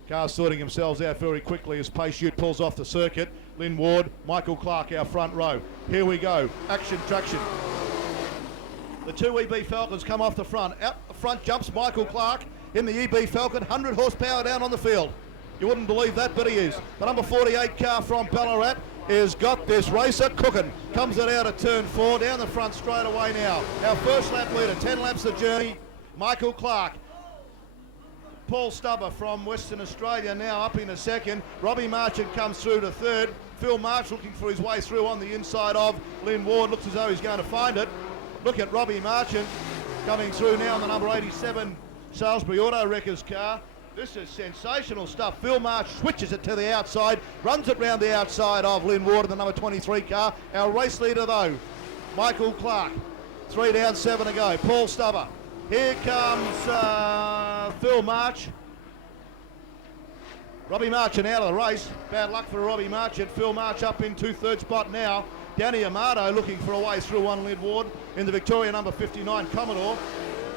Cars sorting themselves out very quickly as Pace Ute pulls off the circuit. Lynn Ward, Michael Clark, our front row. Here we go, Action Traction. The two EB Falcons come off the front. Out the front jumps Michael Clark in the EB Falcon, 100 horsepower down on the field. You wouldn't believe that, but he is. The number 48 car from Ballarat has got this racer cooking. Comes it out of turn 4, down the front straight away now. Our first lap leader, 10 laps the journey, Michael Clark. Paul Stubber from Western Australia now up in a second. Robbie Marchant comes through to third. Phil March looking for his way through on the inside of Lynn Ward. Looks as though he's going to find it. Look at Robbie Marchant coming through now in the number 87 Salisbury Auto Wreckers car. This is sensational stuff. Phil March switches it to the outside, runs it round the outside of Lynn Ward in the number 23 car. Our race leader though, Michael Clark. 3 down, 7 to go. Paul Stubber. Here comes Phil March. Robbie Marchant out of the race. Bad luck for Robbie Marchant. Phil March up into third spot now. Danny Amato looking for a way through on Lynn Ward in the Victoria number 59 Commodore.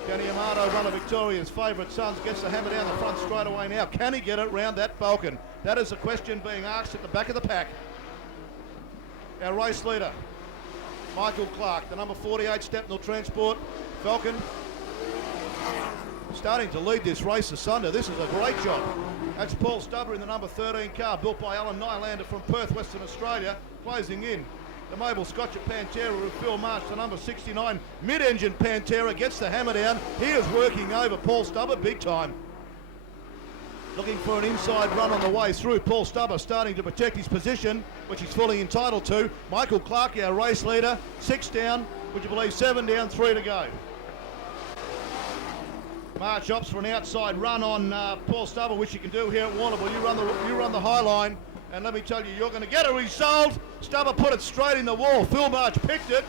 Danny Amato, one of Victoria's favourite sons, gets the hammer down the front straight away now. Can he get it round that Falcon? That is the question being asked at the back of the pack. Our race leader, Michael Clark, the number 48 Stepnell Transport Falcon. Starting to lead this race asunder. This is a great job. That's Paul Stubber in the number 13 car, built by Alan Nylander from Perth, Western Australia, closing in. The Mobile Scotcher Pantera with Phil Marsh, the number 69 mid-engine Pantera, gets the hammer down. He is working over Paul Stubber big time. Looking for an inside run on the way through. Paul Stubber starting to protect his position, which he's fully entitled to. Michael Clark, our race leader, 6 down. Would you believe 7 down, 3 to go. March opts for an outside run on Paul Stubber, which you can do here at Warrnambool. You run the high line, and let me tell you, you're going to get a result. Stubber put it straight in the wall. Phil March picked it.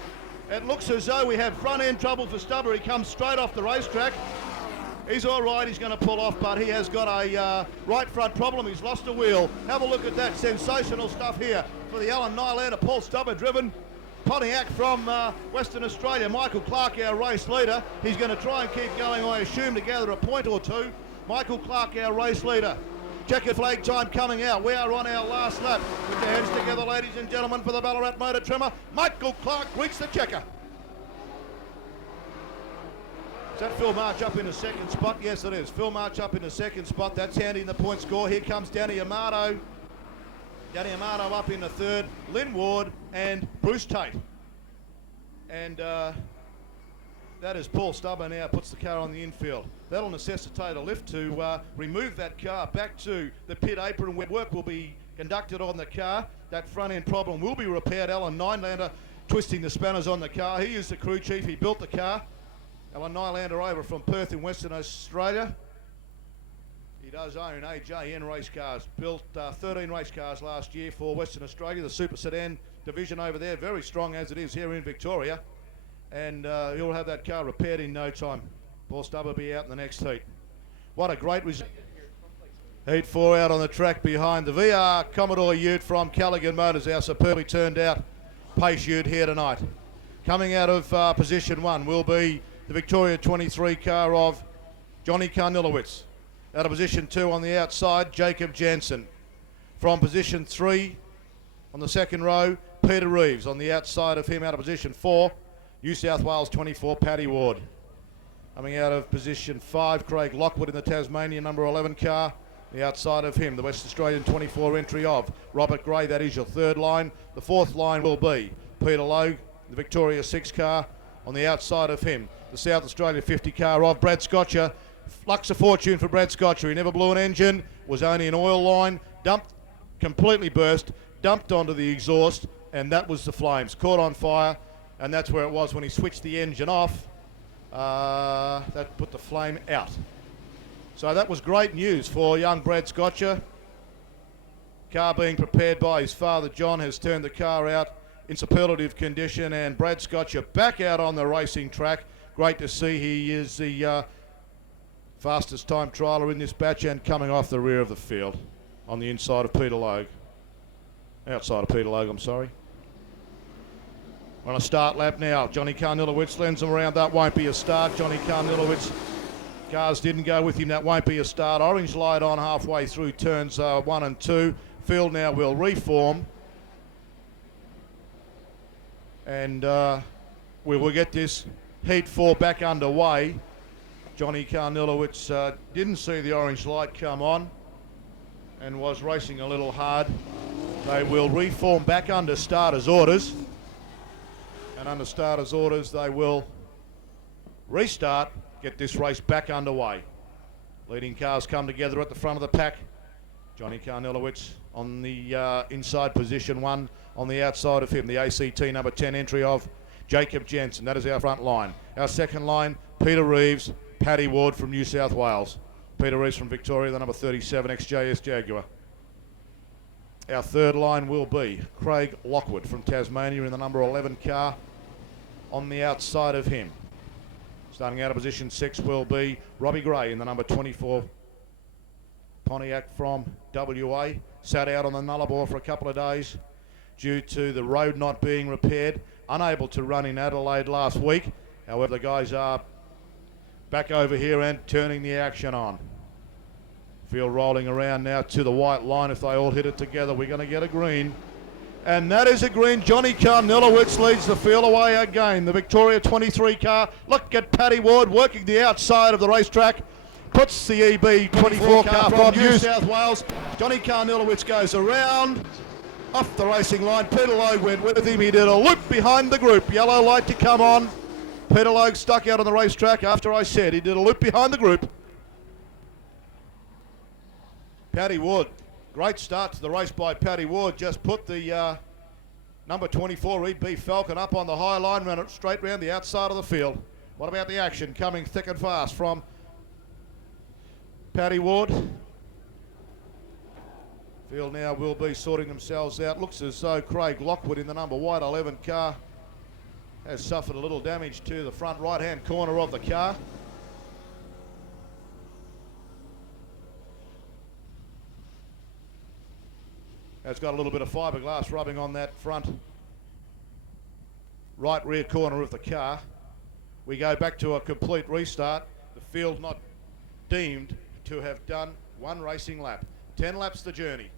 It looks as though we have front end trouble for Stubber. He comes straight off the racetrack. He's all right, he's going to pull off, but he has got a right front problem. He's lost a wheel. Have a look at that sensational stuff here for the Alan Nylander. Paul Stubber driven. Pontiac from Western Australia. Michael Clark, our race leader. He's going to try and keep going, I assume, to gather a point or two. Michael Clark, our race leader. Checker flag time coming out. We are on our last lap. Put your hands together, ladies and gentlemen, for the Ballarat Motor Trimmer. Michael Clark greets the checker. Is that Phil March up in the second spot? Yes, it is. Phil March up in the second spot. That's handy in the point score. Here comes Danny Amato. Danny Amato up in the third. Lynn Ward and Bruce Tate. And that is Paul Stubber now puts the car on the infield. That'll necessitate a lift to remove that car back to the pit apron where work will be conducted on the car. That front end problem will be repaired. Alan Nylander twisting the spanners on the car. He is the crew chief. He built the car. Alan Nylander over from Perth in Western Australia. He does own AJN race cars. Built 13 race cars last year for Western Australia. The Super Sedan division over there, very strong as it is here in Victoria. And he'll have that car repaired in no time. Paul Stubber will be out in the next heat. What a great result. Heat 4 out on the track behind the VR Commodore Ute from Callaghan Motors, our superbly turned out pace Ute here tonight. Coming out of position 1 will be the Victoria 23 car of Johnny Karnilowicz. Out of position 2 on the outside, Jacob Jansen. From position 3 on the second row, Peter Reeves. On the outside of him, out of position 4, New South Wales 24, Paddy Ward. Coming out of position 5, Craig Lockwood in the Tasmanian number 11 car. The outside of him, the West Australian 24 entry of Robert Gray. That is your third line. The fourth line will be Peter Logue, the Victoria 6 car. On the outside of him, the South Australia 50 car of Brad Scotcher. Flux of fortune for Brad Scotcher. He never blew an engine, was only an oil line, dumped, completely burst, dumped onto the exhaust, and that was the flames. Caught on fire, and that's where it was when he switched the engine off. That put the flame out. So that was great news for young Brad Scotcher. Car being prepared by his father John has turned the car out in superlative condition, and Brad Scotcher back out on the racing track. Great to see. He is the fastest time trialer in this batch and coming off the rear of the field on the inside of Peter Logue. Outside of Peter Logue, I'm sorry. We're on a start lap now. Johnny Karnilowicz lends him around. That won't be a start. Johnny Karnilowicz, cars didn't go with him. That won't be a start. Orange light on halfway through turns 1 and 2. Field now will reform. And we will get this heat 4 back underway. Johnny Karnilowicz didn't see the orange light come on and was racing a little hard. They will reform back under starters' orders. And under starters' orders, they will restart, get this race back underway. Leading cars come together at the front of the pack. Johnny Karnilowicz on the inside position 1. On the outside of him, the ACT number 10 entry of Jacob Jansen. That is our front line. Our second line, Peter Reeves, Paddy Ward from New South Wales. Peter Reeves from Victoria, the number 37 XJS Jaguar. Our third line will be Craig Lockwood from Tasmania in the number 11 car. On the outside of him, starting out of position 6, will be Robbie Gray in the number 24 Pontiac from WA. Sat out on the Nullarbor for a couple of days due to the road not being repaired. Unable to run in Adelaide last week. However, the guys are back over here and turning the action on. Field rolling around now to the white line. If they all hit it together, we're going to get a green. And that is a green. Johnny Karnilowicz leads the field away again. The Victoria 23 car. Look at Paddy Ward working the outside of the racetrack. Puts the EB 24 car from New South Wales. Johnny Karnilowicz goes around. off the racing line. Peter Logue went with him. He did a loop behind the group. Yellow light to come on. Peter Logue stuck out on the racetrack after I said he did a loop behind the group. Paddy Ward, great start to the race by Paddy Ward. Just put the number 24 EB Falcon up on the high line, ran it straight round the outside of the field. What about the action coming thick and fast from Paddy Ward? Field now will be sorting themselves out. Looks as though Craig Lockwood in the number white 11 car has suffered a little damage to the front right-hand corner of the car. Has got a little bit of fiberglass rubbing on that front right rear corner of the car. We go back to a complete restart. The field not deemed to have done one racing lap. 10 laps the journey.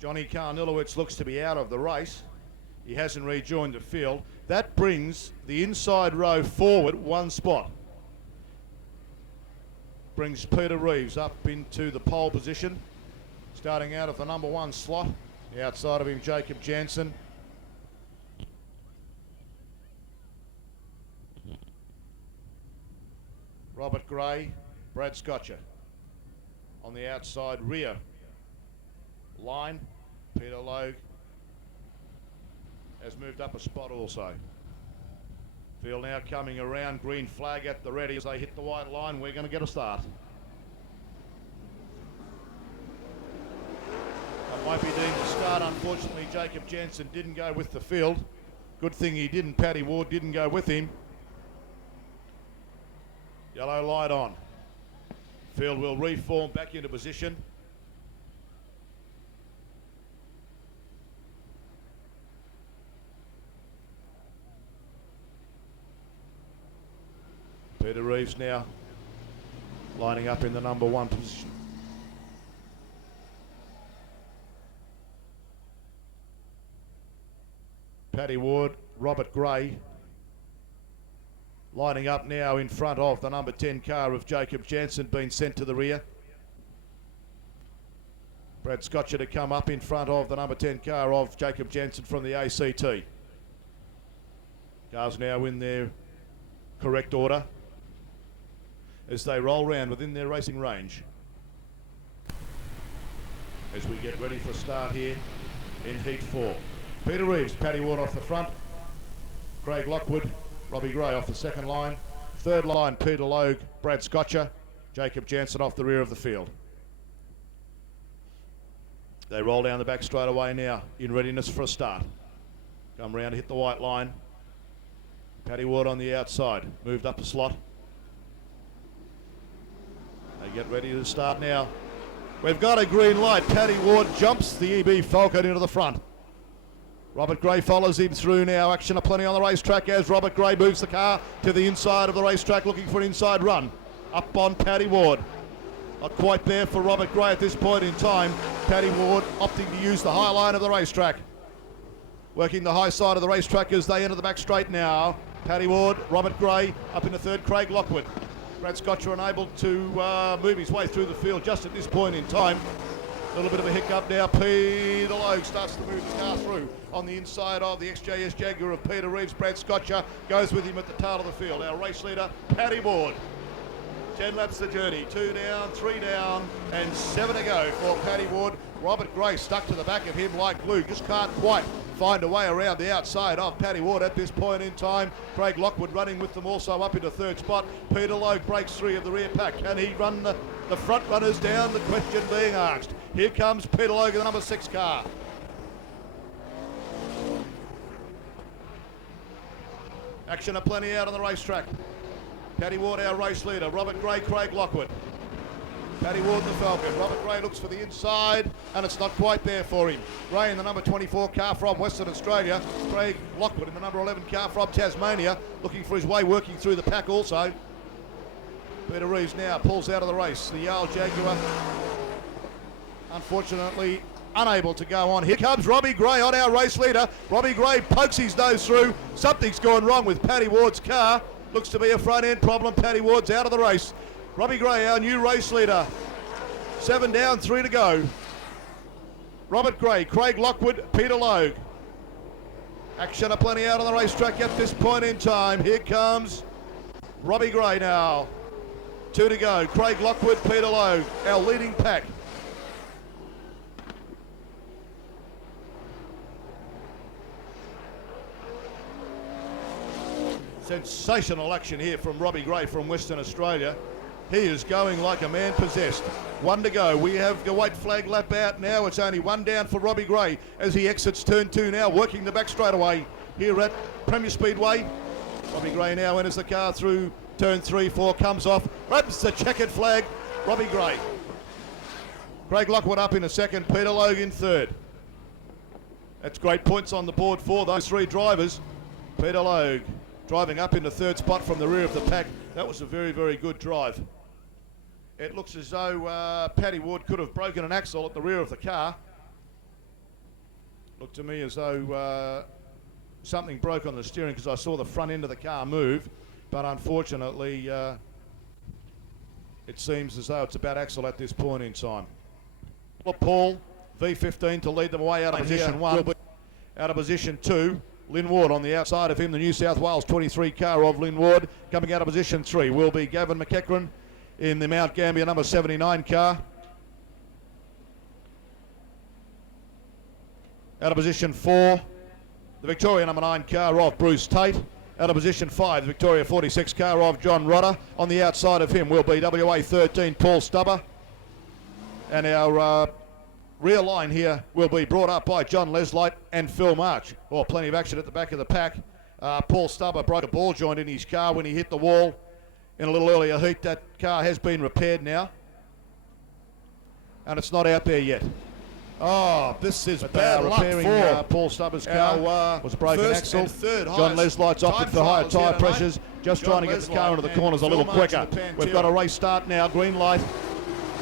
Johnny Karnilowicz looks to be out of the race. He hasn't rejoined the field. That brings the inside row forward one spot. Brings Peter Reeves up into the pole position. Starting out of the number 1 slot. The outside of him, Jacob Jansen. Robert Gray, Brad Scotcher. On the outside rear line, Peter Logue has moved up a spot also. Field now coming around, green flag at the ready as they hit the white line. We're going to get a start. That might be deemed a start. Unfortunately, Jacob Jansen didn't go with the field. Good thing he didn't. Paddy Ward didn't go with him. Yellow light on. Field will reform back into position. Peter Reeves now lining up in the number 1 position. Paddy Ward, Robert Gray lining up now in front of the number 10 car of Jacob Jansen, being sent to the rear. Brad Scotcher to come up in front of the number 10 car of Jacob Jansen from the ACT. Cars now in their correct order as they roll round within their racing range. As we get ready for start here in Heat 4. Peter Reeves, Paddy Ward off the front. Craig Lockwood, Robbie Gray off the second line. Third line, Peter Logue, Brad Scotcher, Jacob Jansen off the rear of the field. They roll down the back straight away now in readiness for a start. Come round, hit the white line. Paddy Ward on the outside, moved up a slot. They get ready to start now. We've got a green light. Paddy Ward jumps the EB Falcon into the front. Robert Gray follows him through now. Action aplenty on the racetrack as Robert Gray moves the car to the inside of the racetrack looking for an inside run. Up on Paddy Ward. Not quite there for Robert Gray at this point in time. Paddy Ward opting to use the high line of the racetrack. Working the high side of the racetrack as they enter the back straight now. Paddy Ward, Robert Gray, up in the third, Craig Lockwood. Brad Scotcher unable to move his way through the field just at this point in time. A little bit of a hiccup now. Peter Logue starts to move the car through on the inside of the XJS Jaguar of Peter Reeves. Brad Scotcher goes with him at the tail of the field. Our race leader, Paddy Ward. 10 laps the journey. 2 down, 3 down, and 7 to go for Paddy Ward. Robert Gray stuck to the back of him like glue. Just can't quite find a way around the outside of Paddy Ward at this point in time. Craig Lockwood running with them also up into third spot. Peter Logue breaks 3 of the rear pack. Can he run the front runners down? The question being asked. Here comes Peter Logue in the number 6 car. Action aplenty out on the racetrack. Paddy Ward, our race leader. Robert Gray, Craig Lockwood. Paddy Ward, the Falcon. Robert Gray looks for the inside, and it's not quite there for him. Gray in the number 24 car from Western Australia. Craig Lockwood in the number 11 car from Tasmania, looking for his way, working through the pack also. Peter Reeves now pulls out of the race. The Yale Jaguar, unfortunately, unable to go on. Here comes Robbie Gray on our race leader. Robbie Gray pokes his nose through. Something's gone wrong with Paddy Ward's car. Looks to be a front end problem. Paddy Ward's out of the race. Robbie Gray, our new race leader. 7 down, 3 to go. Robert Gray, Craig Lockwood, Peter Logue. Action aplenty out on the racetrack at this point in time. Here comes Robbie Gray now. 2 to go. Craig Lockwood, Peter Logue, our leading pack. Sensational action here from Robbie Gray from Western Australia. He is going like a man possessed. 1 to go. We have the white flag lap out now. It's only 1 down for Robbie Gray as he exits turn 2 now, working the back straightaway here at Premier Speedway. Robbie Gray now enters the car through turn 3, 4, comes off, grabs the checkered flag. Robbie Gray. Craig Lockwood up in a second, Peter Logue in third. That's great points on the board for those 3 drivers. Peter Logue driving up in the third spot from the rear of the pack. That was a very, very good drive. It looks as though Paddy Wood could have broken an axle at the rear of the car. Looked to me as though something broke on the steering because I saw the front end of the car move, but unfortunately it seems as though it's about axle at this point in time. Paul, V15 to lead them away out of position 1. Out of position 2, Lynn Ward on the outside of him, the New South Wales 23 car of Lynn Ward. Coming out of position 3 will be Gavin McEachran in the Mount Gambier number 79 car. Out of position 4, the Victoria number 9 car of Bruce Tate. Out of position 5, the Victoria 46 car of John Rodder. On the outside of him will be WA 13 Paul Stubber. And our rear line here will be brought up by John Leslight and Phil March. Oh, plenty of action at the back of the pack. Paul Stubber broke a ball joint in his car when he hit the wall in a little earlier heat. That car has been repaired now, and it's not out there yet. Oh, this is bad luck for Paul Stubber's car. Was a broken axle. John Leslight's opted for higher tyre pressures, just trying to get the car into the corners a little quicker. We've got a race start now, green light.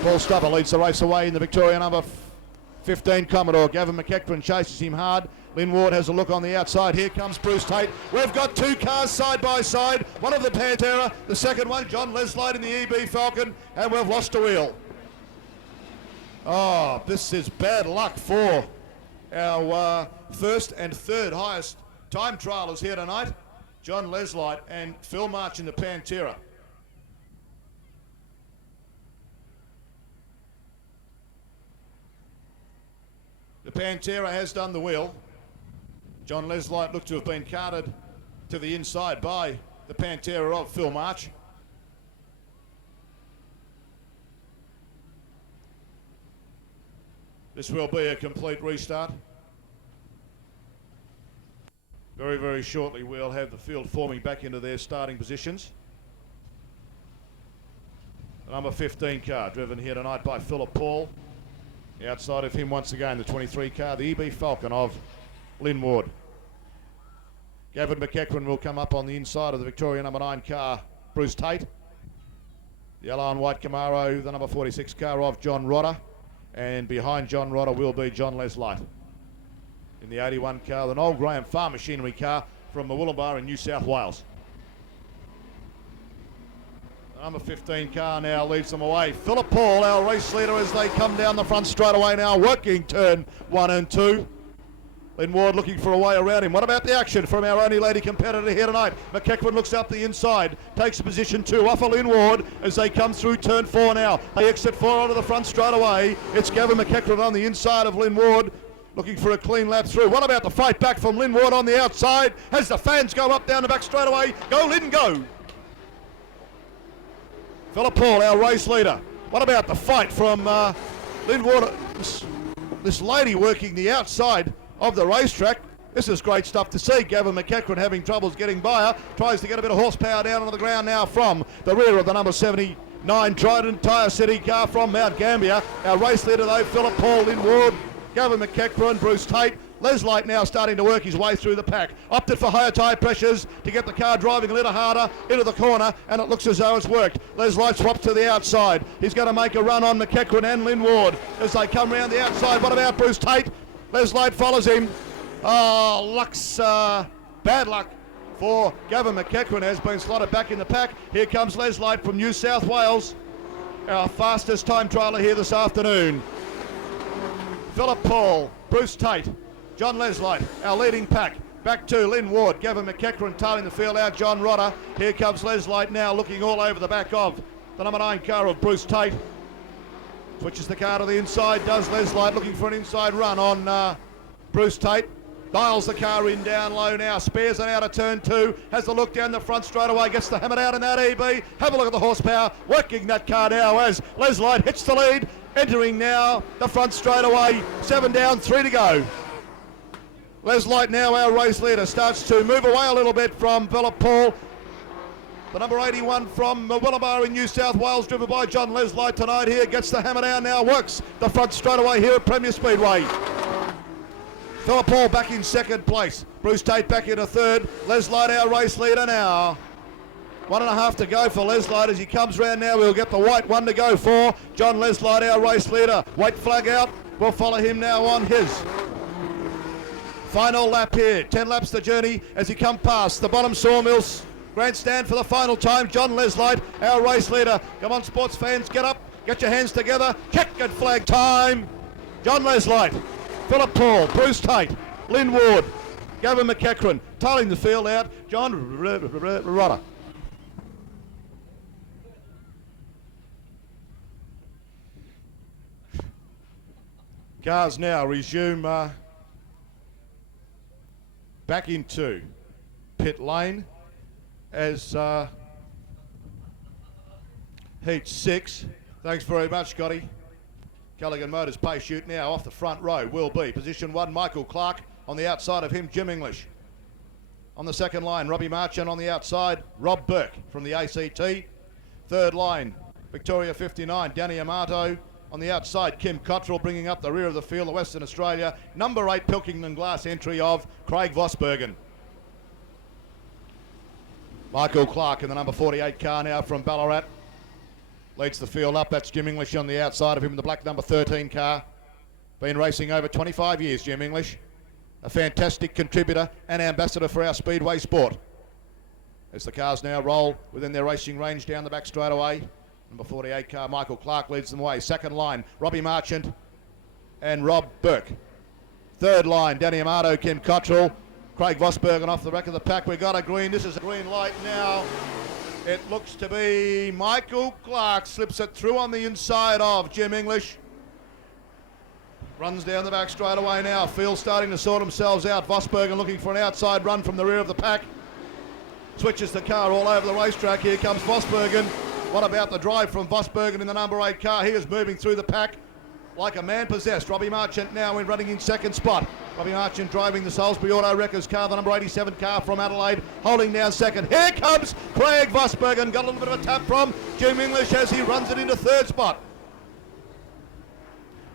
Paul Stubber leads the race away in the Victoria number 15 Commodore. Gavin McEachran chases him hard. Lynn Ward has a look on the outside. Here comes Bruce Tate. We've got 2 cars side by side. One of the Pantera, the second one, John Leslight in the EB Falcon, and we've lost a wheel. Oh, this is bad luck for our first and third highest time trialers here tonight. John Leslight and Phil March in the Pantera. The Pantera has done the wheel. John Leslight looked to have been carted to the inside by the Pantera of Phil March. This will be a complete restart. Very, very shortly we'll have the field forming back into their starting positions. The number 15 car driven here tonight by Philip Paul. Outside of him once again the 23 car, the EB Falcon of Lynn Ward. Gavin McEachran will come up on the inside of the Victoria number 9 car, Bruce Tate. The yellow and white Camaro, the number 46 car of John Rodder. And behind John Rodder will be John Leslight. In the 81 car, the Noel Graham Farm Machinery car from Murwillumbah in New South Wales. The number 15 car now leads them away. Philip Paul, our race leader, as they come down the front straight away now, working turn 1 and 2. Lynn Ward looking for a way around him. What about the action from our only lady competitor here tonight? McEachran looks up the inside, takes a position 2 off of Lynn Ward as they come through turn 4 now. They exit 4 onto the front straight away. It's Gavin McEachran on the inside of Lynn Ward, looking for a clean lap through. What about the fight back from Lynn Ward on the outside as the fans go up down the back straight away? Go Lynn, go! Philip Paul, our race leader. What about the fight from Lynn Ward? This lady working the outside of the racetrack. This is great stuff to see. Gavin McEachran having troubles getting by her. Tries to get a bit of horsepower down onto the ground now from the rear of the number 79 Trident Tyre City car from Mount Gambier. Our race leader though, Philip Paul, Lynn Ward, Gavin McEachran, Bruce Tate. Leslight now starting to work his way through the pack. Opted for higher tyre pressures to get the car driving a little harder into the corner, and it looks as though it's worked. Leslight swaps to the outside. He's going to make a run on McEachran and Lynn Ward as they come round the outside. What about Bruce Tate? Leslight follows him. Oh, bad luck for Gavin McEachran, has been slotted back in the pack. Here comes Leslight from New South Wales. our fastest time trialer here this afternoon. Philip Paul, Bruce Tate, John Leslight, our leading pack. Back to Lynn Ward, Gavin McEachran tailing the field out, John Rodder. Here comes Leslight now looking all over the back of the number 9 car of Bruce Tate. Switches the car to the inside, does Leslight, looking for an inside run on Bruce Tate. Dials the car in down low now, spares it out of turn 2, has a look down the front straight away, gets the hammer out in that EB. Have a look at the horsepower, working that car now as Leslight hits the lead, entering now the front straight away, 7 down, 3 to go. Leslight now our race leader, starts to move away a little bit from Philip Paul. The number 81 from Willowbar in New South Wales, driven by John Leslight tonight here, gets the hammer down now, works the front straight away here at Premier Speedway. Philip Paul back in second place. Bruce Tate back in a third. Leslight our race leader now. 1.5 to go for Leslight as he comes round now. We'll get the white one to go for John Leslight, our race leader. White flag out. We'll follow him now on his final lap here. 10 laps the journey as he comes past the bottom sawmills grandstand for the final time. John Leslight, our race leader. Come on, sports fans, get up. Get your hands together. Checkered flag time. John Leslight, Philip Paul, Bruce Tate, Lynn Ward, Gavin McEachran, tailing the field out, John Rodder. Cars now resume back into pit lane as heat 6. Thanks very much, Scotty. Callaghan Motors pace shoot now off the front row will be position 1, Michael Clark. On the outside of him, Jim English. On the second line, Robbie Marchant. On the outside, Rob Burke from the ACT. Third line, Victoria 59, Danny Amato. On the outside, Kim Cottrell bringing up the rear of the field, the Western Australia. Number 8, Pilkington Glass entry of Craig Vosbergen. Michael Clark in the number 48 car now from Ballarat. Leads the field up. That's Jim English on the outside of him in the black number 13 car. Been racing over 25 years, Jim English. A fantastic contributor and ambassador for our Speedway sport. As the cars now roll within their racing range down the back straight away. Number 48 car, Michael Clark leads them away. Second line, Robbie Marchant and Rob Burke. Third line, Danny Amato, Kim Cottrell. Craig Vosbergen off the back of the pack. We've got a green. This is a green light now. It looks to be Michael Clark, slips it through on the inside of Jim English. Runs down the back straight away now. Field starting to sort themselves out. Vosbergen looking for an outside run from the rear of the pack. Switches the car all over the racetrack. Here comes Vosbergen. What about the drive from Vosbergen in the number 8 car? He is moving through the pack like a man possessed. Robbie Marchant now in running in second spot. Robbie Marchant driving the Salisbury Auto Wreckers car, the number 87 car from Adelaide, holding down second. Here comes Craig Vosbergen. Got a little bit of a tap from Jim English as he runs it into third spot.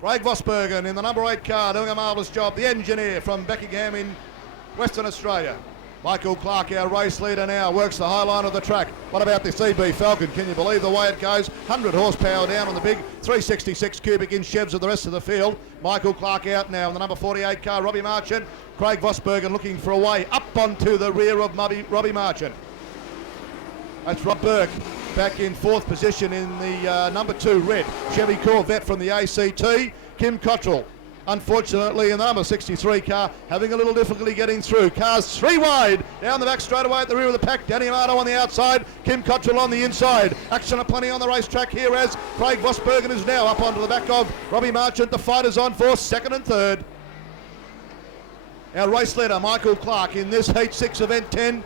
Craig Vosbergen in the number 8 car doing a marvellous job. The engineer from Beckingham in Western Australia. Michael Clark, our race leader now, works the high line of the track. What about the CB Falcon? Can you believe the way it goes? 100 horsepower down on the big 366 cubic inch Chevs of the rest of the field. Michael Clark out now in the number 48 car, Robbie Marchant. Craig Vosbergen looking for a way up onto the rear of Robbie Marchant. That's Rob Burke back in fourth position in the number 2 red Chevy Corvette from the ACT. Kim Cottrell, unfortunately, in the number 63 car, having a little difficulty getting through. Cars 3 wide, down the back straight away at the rear of the pack. Danny Amato on the outside, Kim Cottrell on the inside. Action aplenty on the racetrack here as Craig Vosbergen is now up onto the back of Robbie Marchant. The fight is on for second and third. Our race leader, Michael Clark, in this Heat 6 Event 10.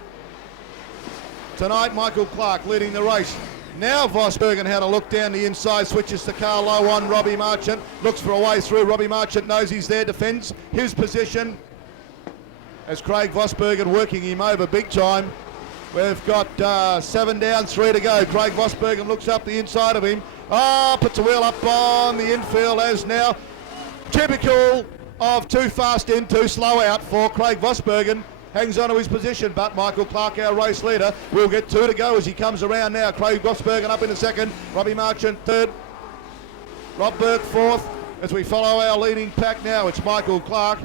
Tonight, Michael Clark leading the race. Now Vosbergen had a look down the inside, switches the car low on Robbie Marchant, looks for a way through. Robbie Marchant knows he's there, defends his position as Craig Vosbergen working him over big time. We've got 7 down, 3 to go. Craig Vosbergen looks up the inside of him. Puts a wheel up on the infield as now. Typical of too fast in, too slow out for Craig Vosbergen. Hangs on to his position, but Michael Clark, our race leader, will get 2 to go as he comes around now. Craig Vosbergen up in a second, Robbie Marchant third, Rob Burke fourth. As we follow our leading pack now, it's Michael Clark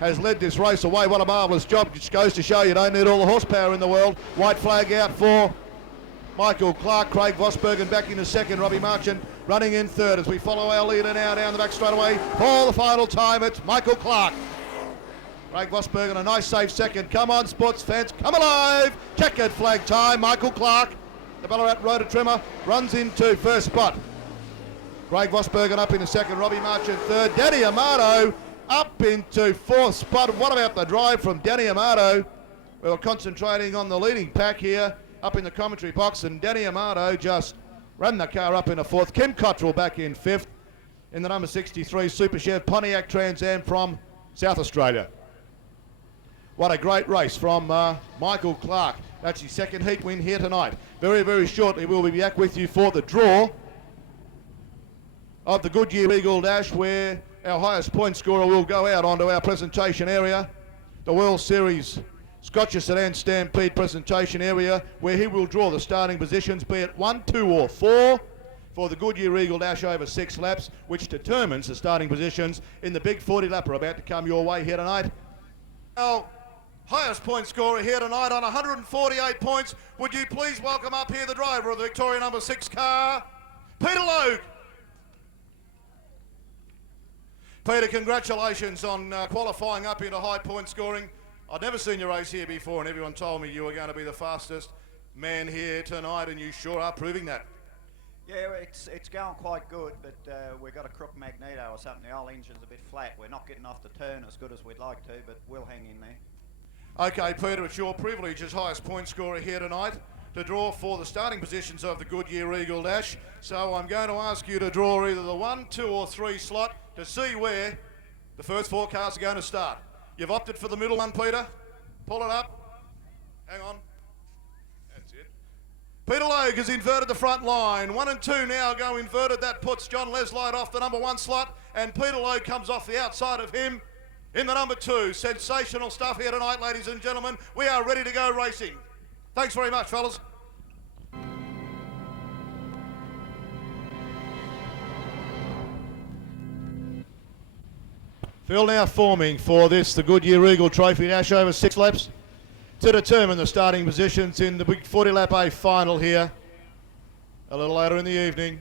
has led this race away. What a marvellous job. Just goes to show you don't need all the horsepower in the world. White flag out for Michael Clark. Craig Vosbergen back in a second. Robbie Marchant running in third as we follow our leader now down the back straightaway for the final time. It's Michael Clark. Craig Vosbergen, a nice safe second. Come on, sports fans, come alive. Checkered flag time. Michael Clark, the Ballarat Rd3 runs into first spot. Craig Vosbergen up in the second. Robbie March in third. Danny Amato up into fourth spot. What about the drive from Danny Amato? We were concentrating on the leading pack here up in the commentary box, and Danny Amato just ran the car up in a fourth. Kim Cottrell back in fifth in the number 63 Super Chef Pontiac Trans Am from South Australia. What a great race from Michael Clark. That's his second heat win here tonight. Very, very shortly we'll be back with you for the draw of the Goodyear Eagle Dash, where our highest point scorer will go out onto our presentation area, the World Series Scotcher Sedan Stampede presentation area, where he will draw the starting positions, be it 1, 2 or 4 for the Goodyear Eagle Dash over 6 laps, which determines the starting positions in the big 40 lapper about to come your way here tonight. Our highest point scorer here tonight on 148 points. Would you please welcome up here the driver of the Victoria number 6 car, Peter Logue. Peter, congratulations on qualifying up into high point scoring. I'd never seen you race here before, and everyone told me you were going to be the fastest man here tonight, and you sure are proving that. Yeah, it's going quite good, but we've got a crook magneto or something. The old engine's a bit flat. We're not getting off the turn as good as we'd like to, but we'll hang in there. Okay, Peter, it's your privilege as highest point scorer here tonight to draw for the starting positions of the Goodyear Eagle Dash. So I'm going to ask you to draw either the 1, 2 or 3 slot to see where the first 4 cars are going to start. You've opted for the middle one, Peter. Pull it up. Hang on. That's it. Peter Logue has inverted the front line. 1 and 2 now go inverted. That puts John Leslight off the number 1 slot, and Peter Logue comes off the outside of him in the number 2. Sensational stuff here tonight, ladies and gentlemen. We are ready to go racing. Thanks very much, fellas. Field now forming for this, the Goodyear Eagle Trophy Dash over 6 laps to determine the starting positions in the big 40 lap A final here a little later in the evening.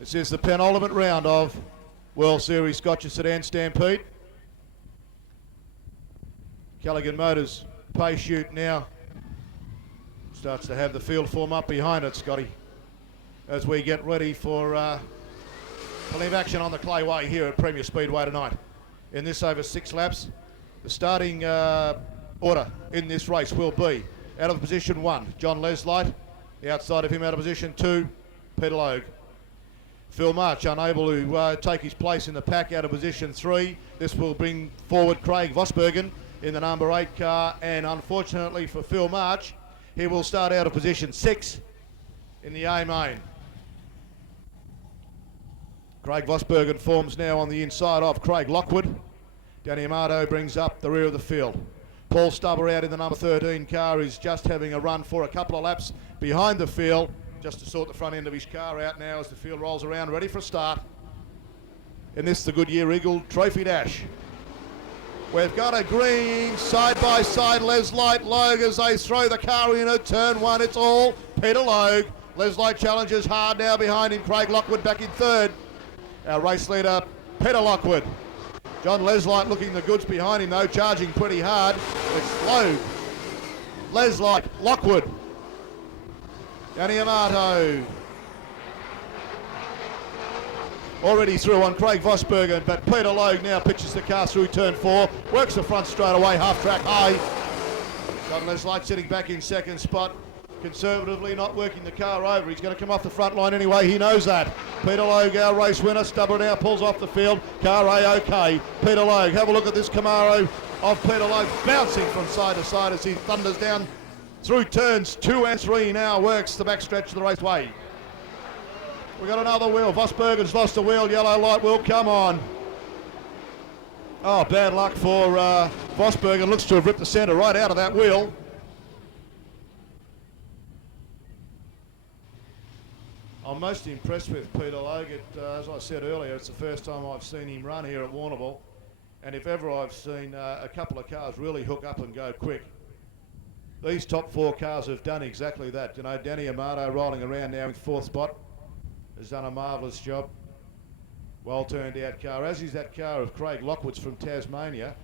This is the penultimate round of World Series Scotcher Sedan Stampede. Callaghan Motors pace chute now starts to have the field form up behind it, Scotty, as we get ready for plenty of action on the clayway here at Premier Speedway tonight. In this over 6 laps, the starting order in this race will be out of position 1, John Leslight. The outside of him out of position 2, Peter Logue. Phil March unable to take his place in the pack out of position 3. This will bring forward Craig Vosbergen in the number 8 car, and unfortunately for Phil March, he will start out of position 6 in the A main. Craig Vosbergen forms now on the inside of Craig Lockwood. Danny Amato brings up the rear of the field. Paul Stubber out in the number 13 car is just having a run for a couple of laps behind the field, just to sort the front end of his car out now as the field rolls around, ready for a start. In this, the Goodyear Eagle Trophy Dash. We've got a green side-by-side Leslight Logue as they throw the car in at turn 1. It's all Peter Logue. Leslight challenges hard now behind him. Craig Lockwood back in third. Our race leader, Peter Lockwood. John Leslight looking the goods behind him though, charging pretty hard. It's Logue, Leslight, Lockwood. Danny Amato. Already through on Craig Vosbergen, but Peter Logue now pitches the car through turn 4, works the front straight away, half track high. John Leslight sitting back in second spot, conservatively not working the car over. He's going to come off the front line anyway, he knows that. Peter Logue, our race winner. Stubber now pulls off the field. Car A-OK. Peter Logue, have a look at this Camaro of Peter Logue, bouncing from side to side as he thunders down through turns 2 and 3 now, works the backstretch of the raceway. We've got another wheel. Vosbergen's lost a wheel. Yellow light will come on. Oh, bad luck for Vosbergen. Looks to have ripped the centre right out of that wheel. I'm most impressed with Peter Logue. As I said earlier, it's the first time I've seen him run here at Warrnambool. And if ever I've seen a couple of cars really hook up and go quick, these top 4 cars have done exactly that. You know, Danny Amato rolling around now in 4th spot. has done a marvellous job. Well turned out car, as is that car of Craig Lockwood's from Tasmania.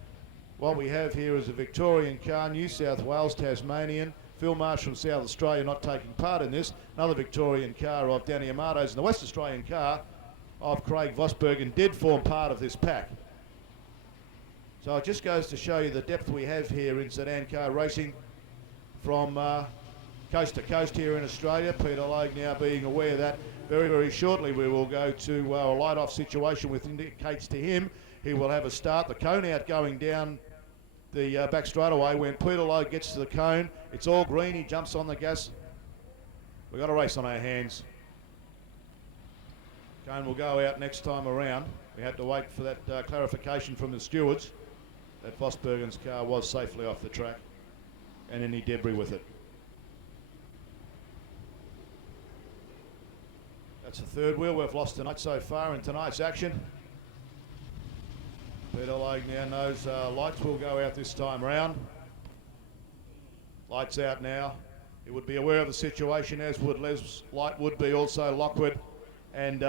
What we have here is a Victorian car, New South Wales, Tasmanian. Phil Marsh from South Australia not taking part in this. Another Victorian car of Danny Amato's, and the West Australian car of Craig Vosbergen did form part of this pack. So it just goes to show you the depth we have here in sedan car racing from coast to coast here in Australia. Peter Logue now being aware that very, very shortly we will go to a light-off situation, which indicates to him he will have a start. The cone out going down the back straightaway. When Peter Logue gets to the cone, it's all green. He jumps on the gas. We've got a race on our hands. Cone will go out next time around. We had to wait for that clarification from the stewards that Vosbergen's car was safely off the track and any debris with it. That's the third wheel we've lost tonight so far in tonight's action. Peter Logue now knows lights will go out this time round. Lights out now. He would be aware of the situation, as would Les Light, would be also Lockwood and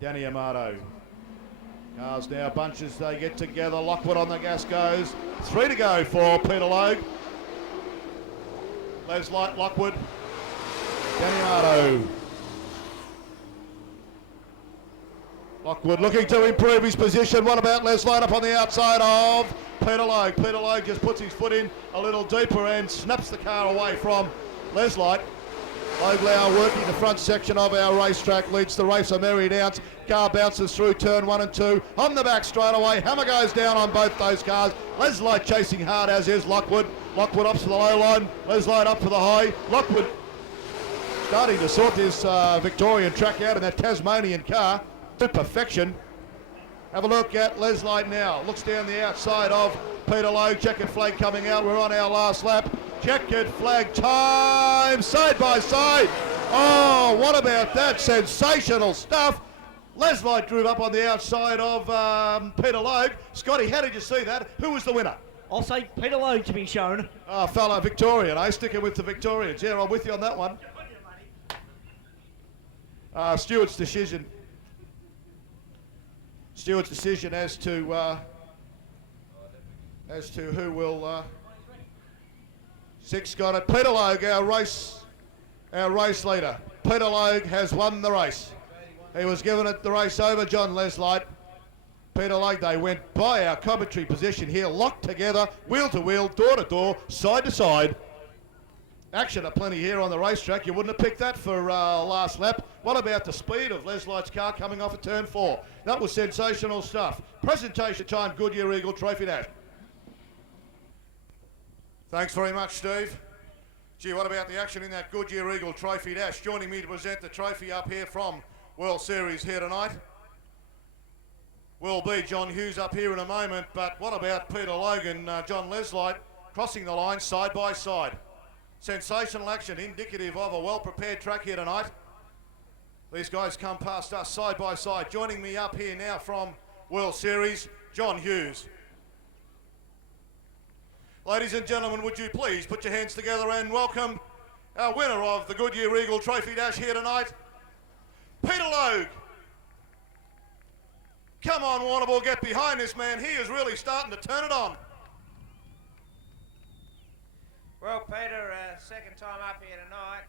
Danny Amato. Cars now bunches, they get together. Lockwood on the gas goes. 3 to go for Peter Logue. Les Light, Lockwood, Danny Amato. Lockwood looking to improve his position. What about Les Light up on the outside of Peter Logue? Peter Logue just puts his foot in a little deeper and snaps the car away from Les Light. Logue now working the front section of our racetrack, leads the race a merry dance. Car bounces through turn 1 and 2. On the back straightaway, hammer goes down on both those cars. Les Light chasing hard, as is Lockwood. Lockwood up to the low line, Les Light up for the high. Lockwood starting to sort this Victorian track out in that Tasmanian car to perfection. Have a look at Les Light now. Looks down the outside of Peter Logue. Checkered flag coming out. We're on our last lap. Checkered flag time, side by side. Oh, what about that? Sensational stuff. Les Light drove up on the outside of Peter Logue. Scotty, how did you see that? Who was the winner? I'll say Peter Logue to be shown. Oh, fellow Victorian, eh? Sticking with the Victorians. Yeah, I'm with you on that one. Stewart's decision. Stewart's decision as to who will. 6 got it. Peter Logue, our race leader. Peter Logue has won the race. He was given it the race over John Les Light. Peter Logue, they went by our commentary position here, locked together, wheel to wheel, door to door, side to side. Action aplenty here on the racetrack. You wouldn't have picked that for last lap. What about the speed of Les Light's car coming off at turn 4? That was sensational stuff. Presentation time, Goodyear Eagle Trophy Dash. Thanks very much, Steve. Gee, what about the action in that Goodyear Eagle Trophy Dash? Joining me to present the trophy up here from World Series here tonight will be John Hughes up here in a moment, but what about Peter Logue and John Les Light crossing the line side by side? Sensational action, indicative of a well-prepared track here tonight. These guys come past us side by side. Joining me up here now from World Series, John Hughes. Ladies and gentlemen, would you please put your hands together and welcome our winner of the Goodyear Eagle Trophy Dash here tonight, Peter Logue. Come on, Warrnambool, get behind this man. He is really starting to turn it on. Well, Peter, second time up here tonight,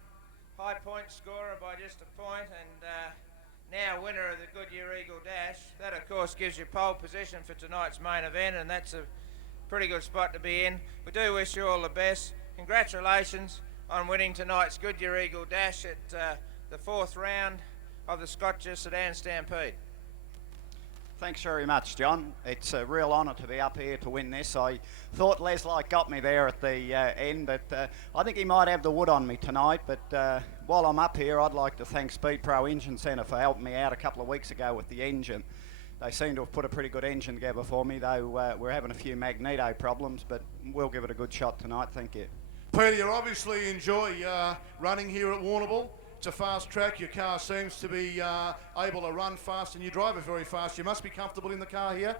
high point scorer by just a point, and now winner of the Goodyear Eagle Dash. That, of course, gives you pole position for tonight's main event, and that's a pretty good spot to be in. We do wish you all the best. Congratulations on winning tonight's Goodyear Eagle Dash at the 4th round of the Scotcher Sedan Stampede. Thanks very much, John. It's a real honour to be up here to win this. I thought Les Light got me there at the end, but I think he might have the wood on me tonight. But while I'm up here, I'd like to thank Speed Pro Engine Centre for helping me out a couple of weeks ago with the engine. They seem to have put a pretty good engine together for me, though we're having a few magneto problems, but we'll give it a good shot tonight. Thank you. Peter, you obviously enjoy running here at Warrnambool. It's a fast track. Your car seems to be able to run fast, and you drive it very fast. You must be comfortable in the car here.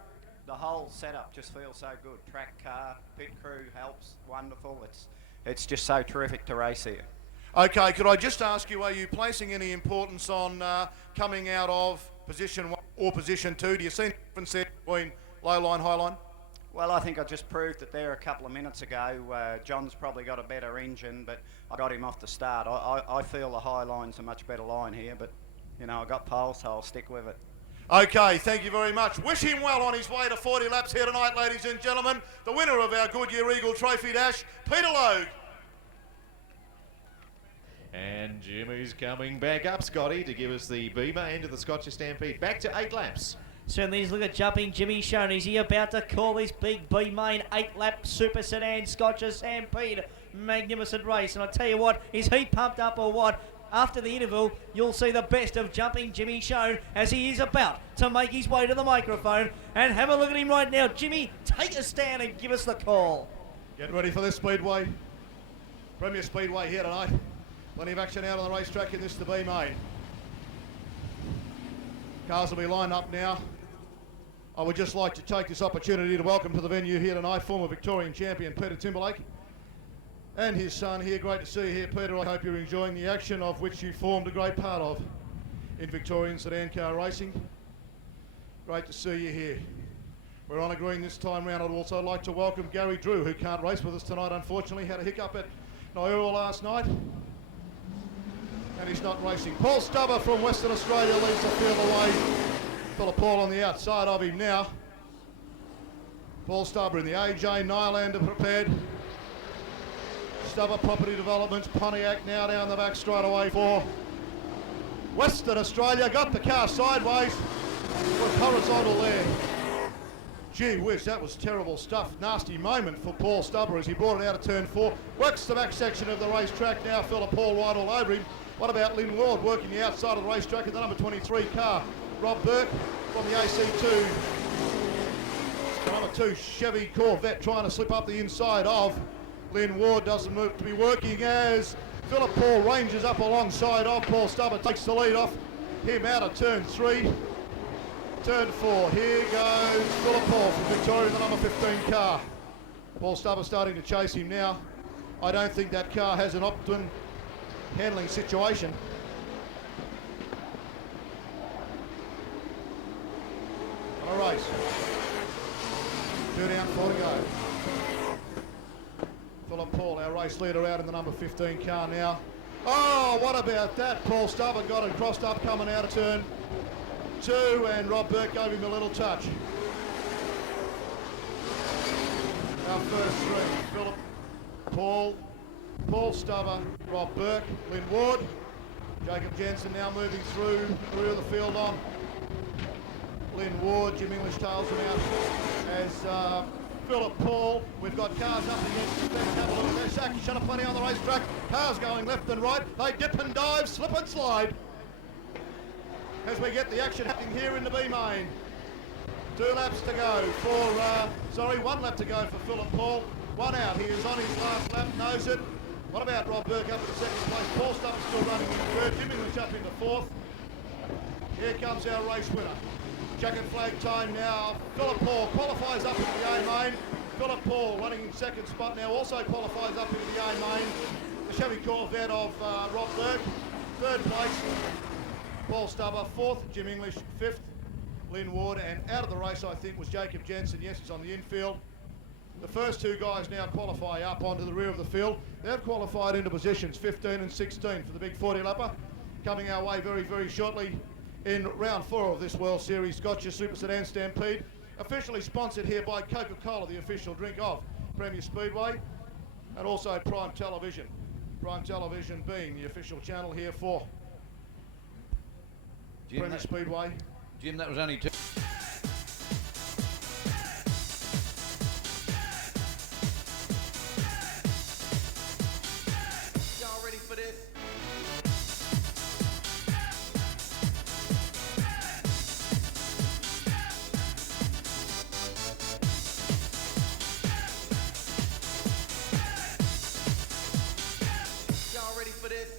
The whole setup just feels so good. Track car, pit crew helps, wonderful. It's just so terrific to race here. Okay, could I just ask you, are you placing any importance on coming out of position 1 or position 2? Do you see any difference there between low line, high line? Well, I think I just proved it there a couple of minutes ago. John's probably got a better engine, but I got him off the start. I feel the high line's a much better line here, but, you know, I got pole, so I'll stick with it. Okay, thank you very much. Wish him well on his way to 40 laps here tonight, ladies and gentlemen. The winner of our Goodyear Eagle Trophy Dash, Peter Logue. And Jimmy's coming back up, Scotty, to give us the Beamer end of the Scotcher Stampede. Back to 8 laps. Certainly is. Look at jumping Jimmy Shone. Is he about to call this big B main 8-lap Super Sedan Scotcher Stampede? Magnificent race. And I tell you what, is he pumped up or what? After the interval, you'll see the best of jumping Jimmy Shone as he is about to make his way to the microphone. And have a look at him right now. Jimmy, take a stand and give us the call. Get ready for this Speedway. Premier Speedway here tonight. Plenty of action out on the racetrack in this the B main. Cars will be lined up now. I would just like to take this opportunity to welcome to the venue here tonight former Victorian champion Peter Timberlake and his son here. Great to see you here, Peter. I hope you're enjoying the action of which you formed a great part of in Victorian sedan car racing. Great to see you here. We're on a green this time round. I'd also like to welcome Gary Drew, who can't race with us tonight, unfortunately. Had a hiccup at Nauru last night, and he's not racing. Paul Stubber from Western Australia leads the field away. Philip Paul on the outside of him now. Paul Stubber in the AJ Nylander prepared. Stubber Property Developments, Pontiac now down the back straight away for Western Australia. Got the car sideways with horizontal there. Gee whiz, that was terrible stuff. Nasty moment for Paul Stubber as he brought it out of turn 4. Works the back section of the racetrack now. Philip Paul right all over him. What about Lynn Ward working the outside of the racetrack in the number 23 car? Rob Burke from the AC2. The number 2 Chevy Corvette trying to slip up the inside of Lynn Ward. Doesn't move to be working as Philip Paul ranges up alongside of Paul Stubber. Takes the lead off him out of turn 3. Turn 4. Here goes Philip Paul from Victoria, the number 15 car. Paul Stubber starting to chase him now. I don't think that car has an optimum handling situation. All right. 2 down, 4 to go. Philip Paul, our race leader, out in the number 15 car now. Oh, what about that? Paul Stubber got it crossed up coming out of turn 2, and Rob Burke gave him a little touch. Our first 3, Philip Paul, Paul Stubber, Rob Burke, Lynn Ward. Jacob Jensen now moving through the rear of the field on Lynn Ward. Jim English tails him out as Philip Paul. We've got cars up against the fence. Have a look at that. Saki shut up plenty on the racetrack. Cars going left and right. They dip and dive, slip and slide as we get the action happening here in the B main. 2 laps to go for, 1 lap to go for Philip Paul. 1 out. He is on his last lap, knows it. What about Rob Burke up in 2nd place? Paul Stubber still running in 3rd. Jim English up into 4th. Here comes our race winner. Checkered flag time now. Philip Paul qualifies up into the A main. Philip Paul running in 2nd spot now, also qualifies up into the A main. The Chevy Corvette of Rob Burke. 3rd place, Paul Stubber. 4th, Jim English. 5th, Lynn Ward. And out of the race, I think, was Jacob Jensen. Yes, he's on the infield. The first 2 guys now qualify up onto the rear of the field. They've qualified into positions 15 and 16 for the big 40 lapper. Coming our way very, very shortly in round 4 of this World Series Scotcher Super Sedan Stampede. Officially sponsored here by Coca-Cola, the official drink of Premier Speedway, and also Prime Television. Prime Television being the official channel here for Premier Speedway. Jim, that was only 2. Y'all ready for this? Y'all ready for this?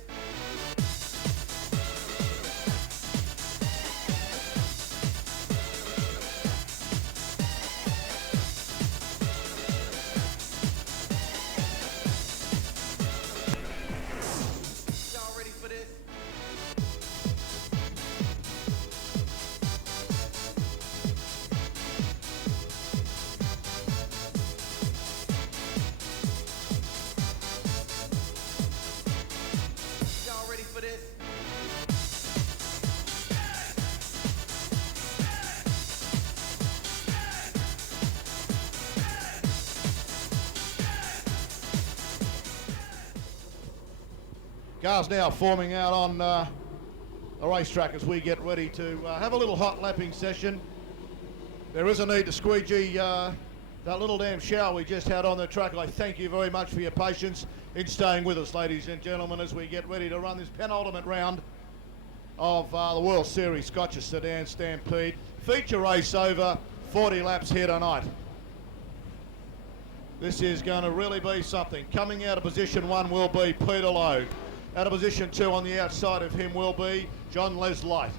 Cars now forming out on the racetrack as we get ready to have a little hot lapping session. There is a need to squeegee that little damn shower we just had on the track. I thank you very much for your patience in staying with us, ladies and gentlemen, as we get ready to run this penultimate round of the World Series Scotcher Sedan Stampede. Feature race over 40 laps here tonight. This is going to really be something. Coming out of position 1 will be Peter Logue. Out of position 2 on the outside of him will be John Leslight.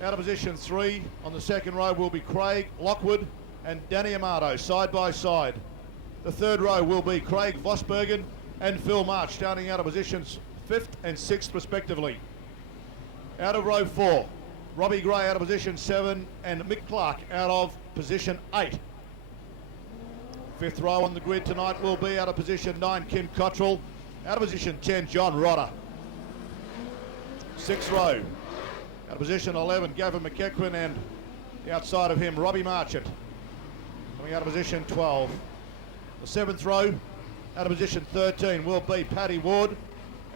Out of position 3 on the second row will be Craig Lockwood and Danny Amato side by side. The third row will be Craig Vosbergen and Phil March, starting out of positions 5th and 6th respectively. Out of row 4, Robbie Gray out of position 7 and Mick Clark out of position 8. 5th row on the grid tonight will be out of position 9, Kim Cottrell. Out of position 10, John Rodder. 6th row, out of position 11, Gavin McEachran, and outside of him, Robbie Marchant. Coming out of position 12. The 7th row, out of position 13, will be Paddy Ward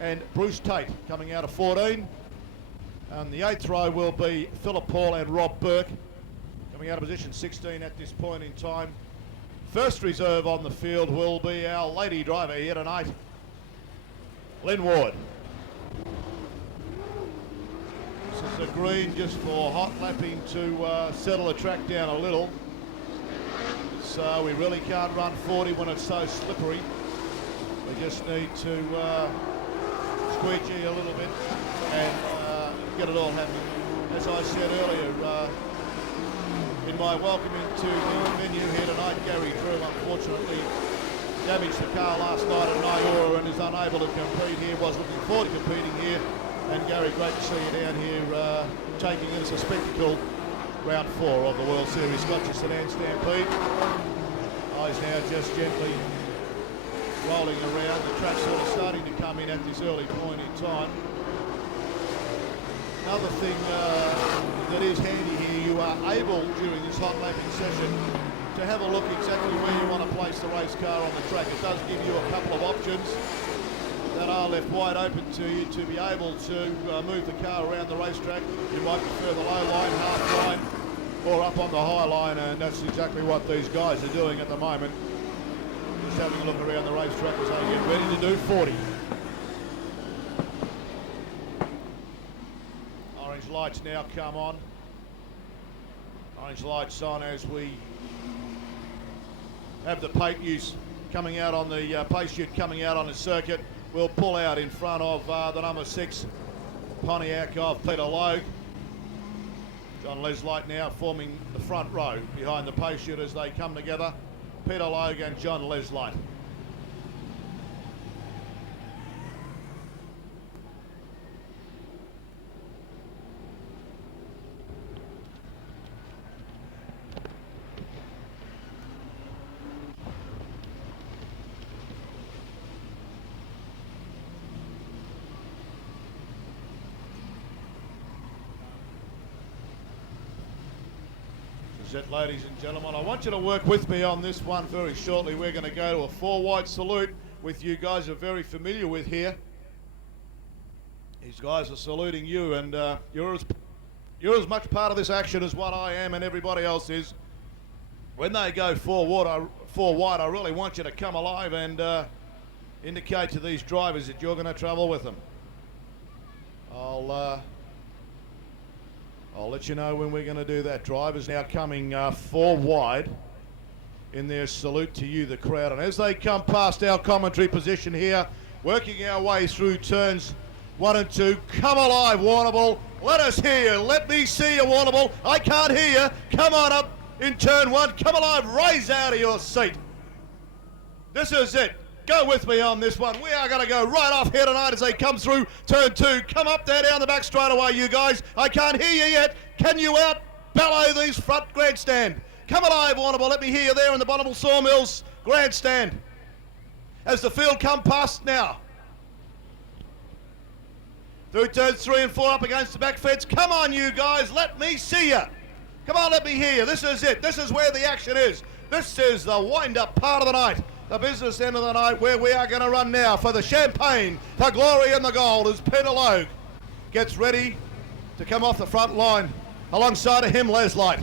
and Bruce Tate, coming out of 14. And the 8th row will be Philip Paul and Rob Burke, coming out of position 16 at this point in time. First reserve on the field will be our lady driver here tonight, Lynn Ward. This is the green just for hot lapping to settle the track down a little. So we really can't run 40 when it's so slippery. We just need to squeegee a little bit and get it all happening. As I said earlier, in my welcoming to the venue here tonight, Gary Drew unfortunately damaged the car last night at Nyora and is unable to compete here. Was looking forward to competing here. And Gary, great to see you down here taking it as a spectacle. Round 4 of the World Series Scotcher Sedan Stampede. Eyes now just gently rolling around. The track's sort of starting to come in at this early point in time. Another thing that is handy here, you are able during this hot lapping session to have a look exactly where you want to place the race car on the track. It does give you a couple of options that are left wide open to you to be able to move the car around the racetrack. You might prefer the low line, half line, or up on the high line, and that's exactly what these guys are doing at the moment. Just having a look around the racetrack as they get ready to do 40. Orange lights now come on. Orange lights on as we have the paint use coming out on the pace chute coming out on the circuit. We'll pull out in front of the number 6 Pontiac of Peter Logue. John Leslight now forming the front row behind the pace chute as they come together. Peter Logue and John Leslight. It, ladies and gentlemen, I want you to work with me on this one very shortly. We're going to go to a 4-wide salute with you guys are very familiar with here. These guys are saluting you, and you're as much part of this action as what I am and everybody else is. When they go 4 wide, I really want you to come alive and indicate to these drivers that you're going to travel with them. I'll let you know when we're going to do that. Drivers now coming 4 wide in their salute to you, the crowd. And as they come past our commentary position here, working our way through turns 1 and 2, come alive, Warrnambool. Let us hear you. Let me see you, Warrnambool. I can't hear you. Come on up in turn 1. Come alive. Raise out of your seat. This is it. Go with me on this one. We are going to go right off here tonight as they come through turn 2. Come up there down the back straight away, you guys. I can't hear you yet. Can you out bellow these front grandstand? Come alive, Warrnambool. Let me hear you there in the Bonneville Sawmills grandstand. As the field come past now. Through turns 3 and 4 up against the back fence. Come on, you guys. Let me see you. Come on, let me hear you. This is it. This is where the action is. This is the wind-up part of the night. the business end of the night, where we are going to run now for the champagne, the glory and the gold, as Peter Logue gets ready to come off the front line. Alongside of him, Les Light.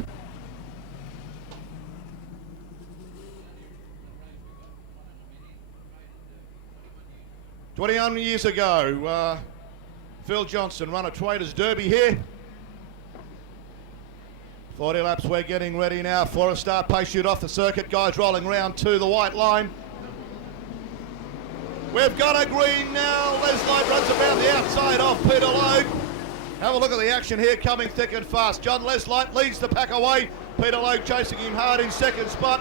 "21 years ago, Phil Johnson run a Traders Derby here. 40 laps, we're getting ready now for a start. Pace shoot off the circuit. Guys rolling round to the white line. We've got a green now. Les Light runs around the outside of Peter Logue. Have a look at the action here, coming thick and fast. John Les Light leads the pack away. Peter Logue chasing him hard in second spot.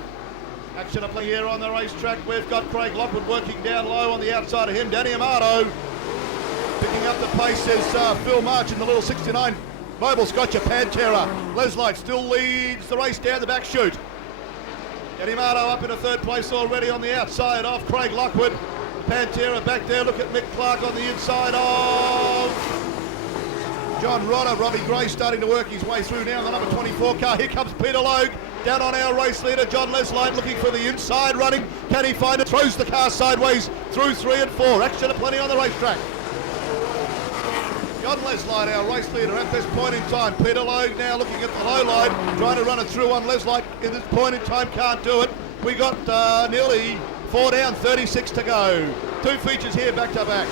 Action up here on the racetrack. We've got Craig Lockwood working down low on the outside of him. Danny Amato picking up the pace is Phil March in the little 69 Mobile Scotcher Pantera. Les Light still leads the race down the back chute. Danny Amato up in a third place already on the outside of Craig Lockwood. Pantera back there. Look at Mick Clark on the inside of John Rodder. Robbie Gray starting to work his way through now in the number 24 car. Here comes Peter Logue down on our race leader, John Les Light, looking for the inside running. Can he find it? Throws the car sideways through 3 and 4. Action aplenty on the racetrack. John Les Light, our race leader at this point in time. Peter Logue now looking at the low line, trying to run it through on Les Light. At this point in time, can't do it. We got nearly 4 down, 36 to go. 2 features here back to back.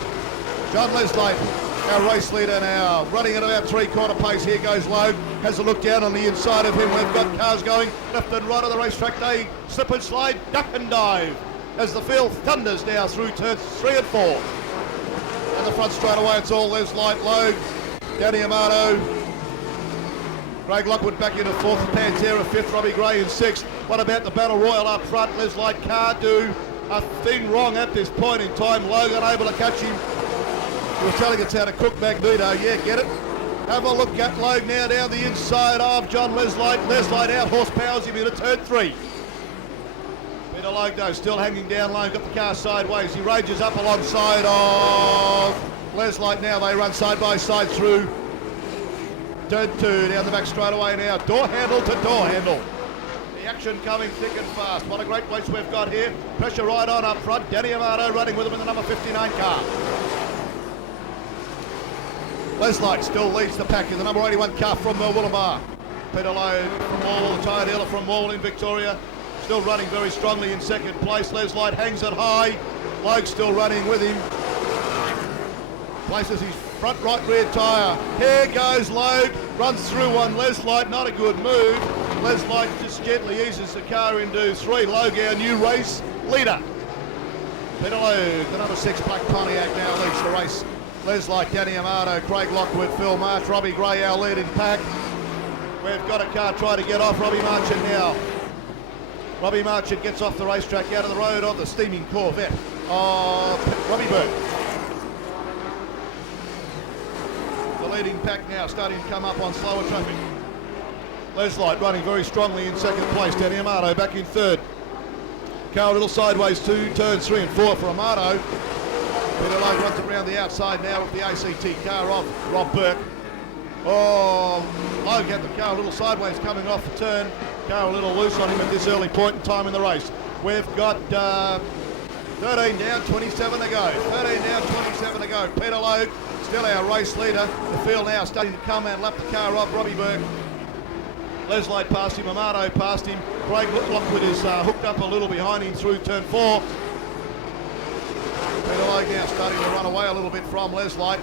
John Les Light, our race leader now, running at about 3/4 pace. Here goes Logue, has a look down on the inside of him. We've got cars going left and right on the racetrack. They slip and slide, duck and dive as the field thunders now through turns 3 and 4. And the front straight away, it's all Les Light, Logue, Danny Amato, Craig Lockwood back into 4th, Pantera 5th, Robbie Gray in 6th. What about the Battle Royal up front? Les Light can't do a thing wrong at this point in time. Logue unable to catch him. He was telling us how to cook Magneto. Yeah, get it? Have a look at Logue now down the inside of John Les Light. Les Light out horsepowers him into turn 3. Peter Logue though still hanging down low, got the car sideways. He rages up alongside of Les Light now. They run side by side through turn 2 down the back straight away now. Door handle to door handle. The action coming thick and fast. What a great place we've got here. Pressure right on up front. Danny Amato running with him in the number 59 car. Les Light still leads the pack in the number 81 car from Willowbar. Peter Logue from Wall, the tyre dealer from Wall in Victoria, still running very strongly in second place. Les Light hangs it high. Logue still running with him. Places his front right rear tyre. Here goes Logue, runs through one. Les Light, not a good move. Les Light just gently eases the car into 3. Logue, our new race leader. Peter Logue, the number 6 Black Pontiac, now leads the race. Les Light, Danny Amato, Craig Lockwood, Phil March, Robbie Gray, our leading pack. We've got a car trying to get off Robbie Marchant now. Robbie Marchant gets off the racetrack out of the road on the steaming Corvette of Robbie Bird. The leading pack now starting to come up on slower traffic. Les Light running very strongly in second place. Danny Amato back in third. Car a little sideways to turns 3 and 4 for Amato. Peter Logue runs around the outside now with the ACT car off Rob Burke. Oh, Logue had the car a little sideways coming off the turn. Car a little loose on him at this early point in time in the race. We've got 13 down, 27 to go. 13 down, 27 to go. Peter Logue, still our race leader. The field now starting to come and lap the car off Robbie Burke. Les Light past him, Amato past him. Craig Lockwood is hooked up a little behind him through turn 4. Peter Logue now starting to run away a little bit from Les Light.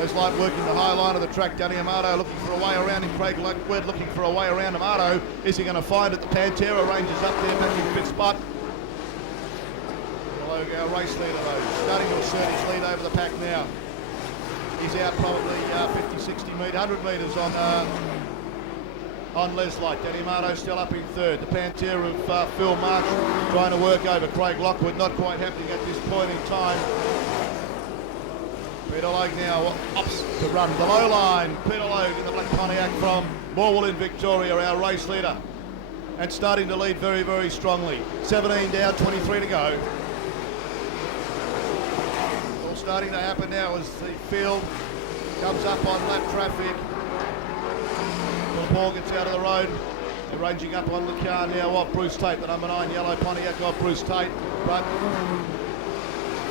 Les Light working the high line of the track. Danny Amato looking for a way around him. Craig Lockwood looking for a way around Amato. Is he going to find it? The Pantera ranges up there back in fifth spot. Peter Logue, our race leader though, starting to assert his lead over the pack now. He's out probably 50, 60 metres, 100 metres on Les Light. Danny Amato still up in third. The Pantera of Phil March trying to work over Craig Lockwood. Not quite happening at this point in time. Peter Logue now ups to run the low line. Peter Logue in the Black Pontiac from Morwell in Victoria, our race leader. And starting to lead very, very strongly. 17 down, 23 to go. All starting to happen now as the field comes up on lap traffic. Paul gets out of the road. They're ranging up on the car now of Bruce Tate, the number 9 yellow Pontiac of Bruce Tate. But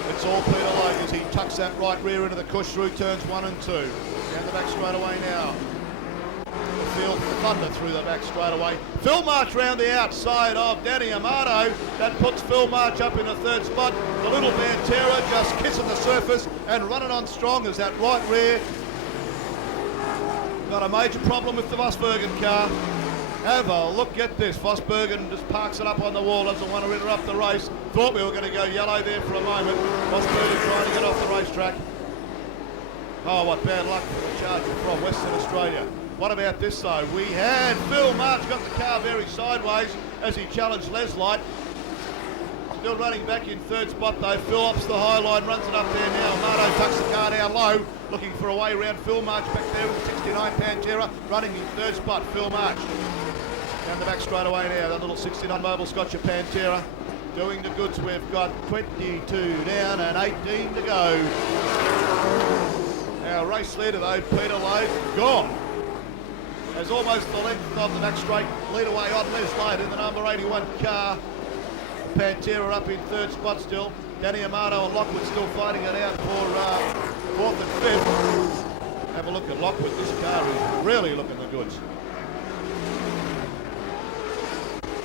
it's all Peter Logue as he tucks that right rear into the cush through turns 1 and 2. Down the back straight away now. The field thunder through the back straight away. Phil March round the outside of Danny Amato. That puts Phil March up in the 3rd spot. The little Pantera just kissing the surface and running on strong as that right rear. Got a major problem with the Vosbergen car. Have a look at this. Vosbergen just parks it up on the wall, doesn't want to interrupt the race. Thought we were going to go yellow there for a moment. Vosbergen trying to get off the racetrack. Oh, what bad luck for the charger from Western Australia. What about this though? We had Phil March got the car very sideways as he challenged Les Light. Still running back in 3rd spot though. Phil ups the high line, runs it up there now. Amato tucks the car down low, looking for a way around Phil March back there with the 69 Pantera, running in 3rd spot, Phil March. Down the back straight away now, that little 69 Mobile Scotcher Pantera doing the goods. We've got 22 down and 18 to go. Our race leader though, Peter Logue, gone. Has almost the length of the back straight lead away on Les Light in the number 81 car. Pantera up in 3rd spot still. Danny Amato and Lockwood still fighting it out for 4th and 5th. Have a look at Lockwood. This car is really looking the goods.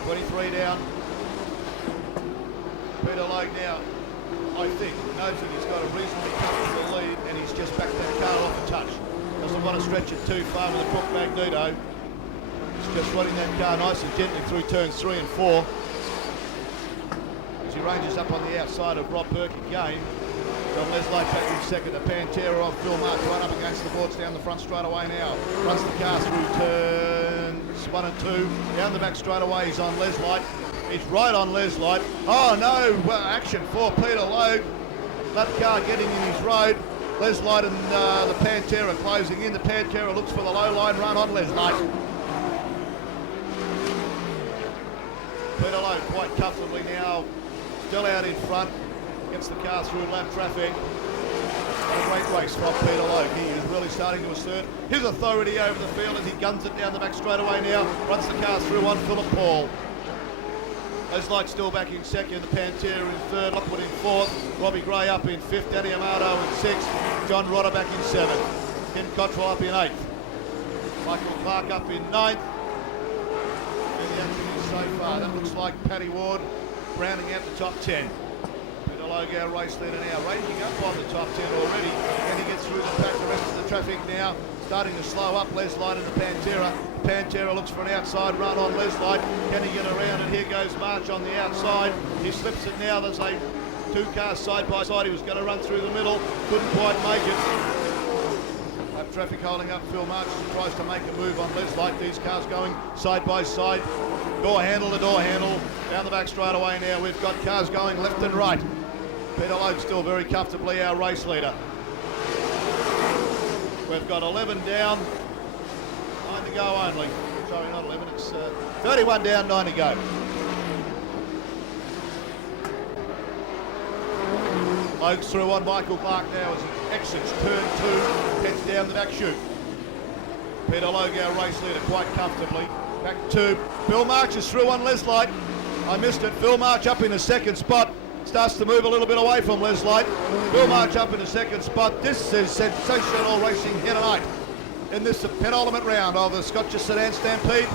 23 down. Peter Logue now, I think, knows that he's got a reasonably comfortable lead and he's just backed that car off a touch. Doesn't want to stretch it too far with a Crook Magneto. He's just running that car nice and gently through turns 3 and 4. As he ranges up on the outside of Rob Burke again. From Les Light back in 2nd. The Pantera of Phil March right up against the boards down the front straight away now. Runs the car through turns 1 and 2. Down the back straight away he's on Les Light. He's right on Les Light. Oh no, well, action for Peter Logue. That car getting in his road. Les Light and the Pantera closing in. The Pantera looks for the low line run on Les Light. Peter Logue quite comfortably now, still out in front. Gets the car through lap traffic. A great race from Peter Logue. He is really starting to assert his authority over the field as he guns it down the back straight away now. Runs the car through on Philip Paul. Les Light still back in 2nd, the Pantera in 3rd, Lockwood in 4th, Robbie Gray up in 5th, Danny Amato in 6th, John Rodder back in 7th, Ken Cottrell up in 8th, Michael Clark up in 9th, and the action is so far. That looks like Paddy Ward rounding out the top 10. Peter Logue, our race leader now, ranging up on the top 10 already, and he gets through the pack, the rest of the traffic now, starting to slow up Les Light and the Pantera. Pantera looks for an outside run on Les Light. Can he get around? And here goes March on the outside. He slips it now. There's a 2 cars side by side. He was going to run through the middle. Couldn't quite make it. Lap traffic holding up Phil March as he tries to make a move on Les Light. These cars going side by side. Door handle to door handle. Down the back straight away now. We've got cars going left and right. Peter Logue still very comfortably our race leader. We've got 11 down. 9 to go only. Sorry, not 11, it's 31 down, 9 to go. Logue's through on Michael Clark now as he exits turn 2, heads down the back chute. Peter Logue, our race leader, quite comfortably. Back to Phil March is through on Les Light. I missed it. Phil March up in the 2nd spot. Starts to move a little bit away from Les Light. Phil March up in the 2nd spot. This is sensational racing here tonight in this penultimate round of the Scotcher Sedans Stampede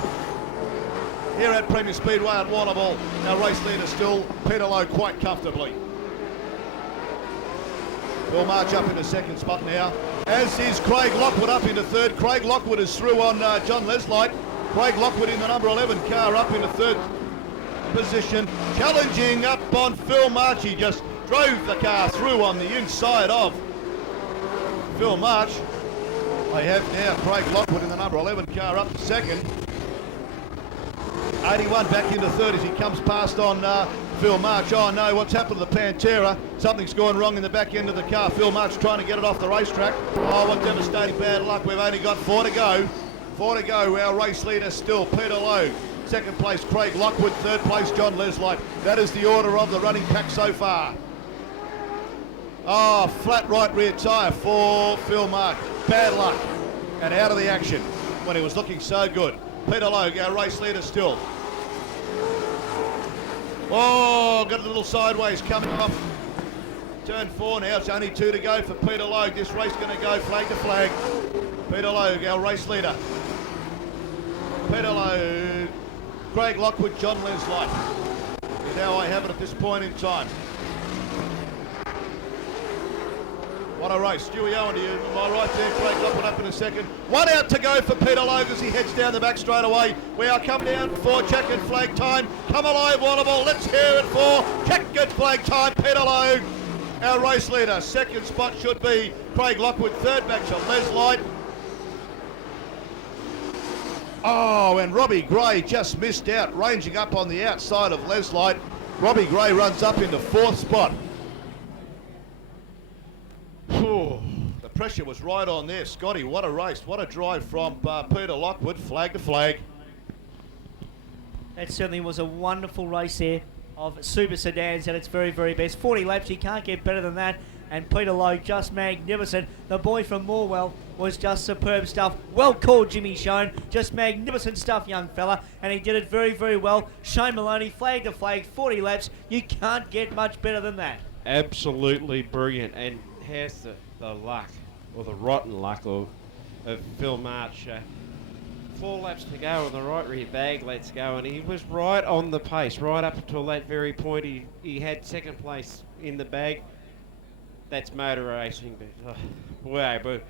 here at Premier Speedway at Warrnambool. Our race leader still Peter Logue quite comfortably. Phil March up in the 2nd spot now, as is Craig Lockwood up into 3rd. Craig Lockwood is through on John Les Light. Craig Lockwood in the number 11 car up into 3rd position, challenging up on Phil March. He just drove the car through on the inside of Phil March. They have now Craig Lockwood in the number 11 car up to 2nd. 81 back into 3rd as he comes past on Phil March. Oh no, what's happened to the Pantera? Something's gone wrong in the back end of the car. Phil March trying to get it off the racetrack. Oh, what devastating bad luck. We've only got 4 to go. 4 to go. Our race leader still Peter Logue. 2nd place Craig Lockwood. 3rd place John Les Light. That is the order of the running pack so far. Oh, flat right rear tyre for Phil March. Bad luck and out of the action when he was looking so good. Peter Logue, our race leader still. Oh, got a little sideways coming off. Turn 4 now, it's only 2 to go for Peter Logue. This race going to go flag to flag. Peter Logue, our race leader. Peter Logue, Craig Lockwood, John Leslight is how I have it at this point in time. What a race. Stewie Owen to you, my right there, Craig Lockwood up in a second. 1 out to go for Peter Logue as he heads down the back straight away. We are come down for checkered flag time. Come alive, Wallable. Let's hear it for checkered flag time. Peter Logue, our race leader. Second spot should be Craig Lockwood. Third back to Leslight. Oh, and Robbie Gray just missed out, ranging up on the outside of Leslight. Robbie Gray runs up into 4th spot. The pressure was right on there. Scotty, what a race. What a drive from Peter Lockwood, flag to flag. That certainly was a wonderful race there of Super Sedans at its very, very best. 40 laps, you can't get better than that. And Peter Logue, just magnificent. The boy from Morwell was just superb stuff. Well called, Jimmy Shone. Just magnificent stuff, young fella. And he did it very, very well. Shane Maloney, flag to flag, 40 laps. You can't get much better than that. Absolutely brilliant. And has the luck, or the rotten luck of Phil March. 4 laps to go on the right rear bag, let's go. And he was right on the pace, right up until that very point. He had 2nd place in the bag. That's motor racing, but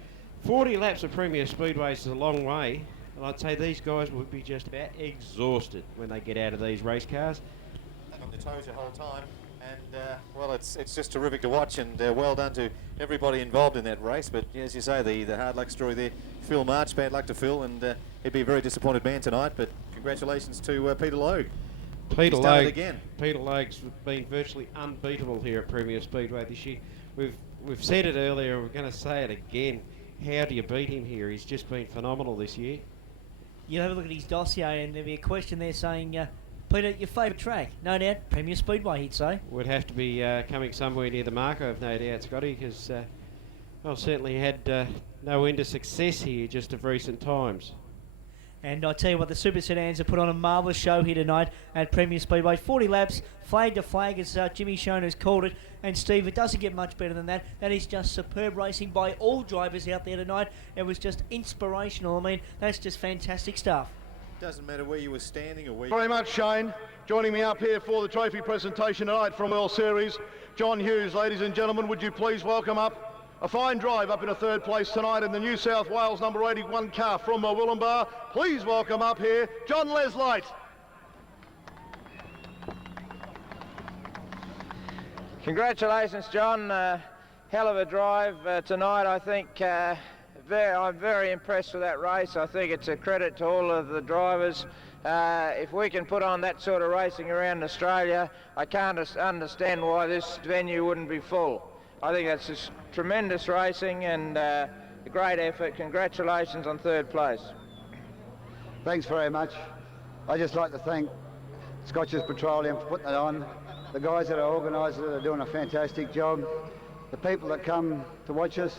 40 laps of Premier Speedway is a long way, and I'd say these guys would be just about exhausted when they get out of these race cars. On the toes the whole time, and well, it's just terrific to watch, and well done to everybody involved in that race. But as you say, the hard luck story there, Phil March, bad luck to Phil, and he'd be a very disappointed man tonight. But congratulations to Peter Logue. Peter He's done it Logue again. Peter Logue's been virtually unbeatable here at Premier Speedway this year. We've said it earlier, we're going to say it again. How do you beat him here? He's just been phenomenal this year. You have a look at his dossier and there'll be a question there saying, Peter, your favourite track? No doubt, Premier Speedway, he'd say. Would have to be coming somewhere near the Marco, no doubt, Scotty, because well, certainly had no end of success here just of recent times. And I tell you what, the Super Sedans have put on a marvellous show here tonight at Premier Speedway. 40 laps, flag to flag, as Jimmy Shone has called it. And Steve, it doesn't get much better than that. That is just superb racing by all drivers out there tonight. It was just inspirational. I mean, that's just fantastic stuff. Doesn't matter where you were standing or where. Very much, Shane. Joining me up here for the trophy presentation tonight from World Series, John Hughes. Ladies and gentlemen, would you please welcome up a fine drive up in a 3rd place tonight in the New South Wales number 81 car from Willumbar. Please welcome up here, John Leslight. Congratulations, John. Hell of a drive tonight. I think I'm very impressed with that race. I think it's a credit to all of the drivers. If we can put on that sort of racing around Australia, I can't understand why this venue wouldn't be full. I think that's just tremendous racing and a great effort. Congratulations on 3rd place. Thanks very much. I'd just like to thank Scotcher's Petroleum for putting it on. The guys that are organising it are doing a fantastic job. The people that come to watch us.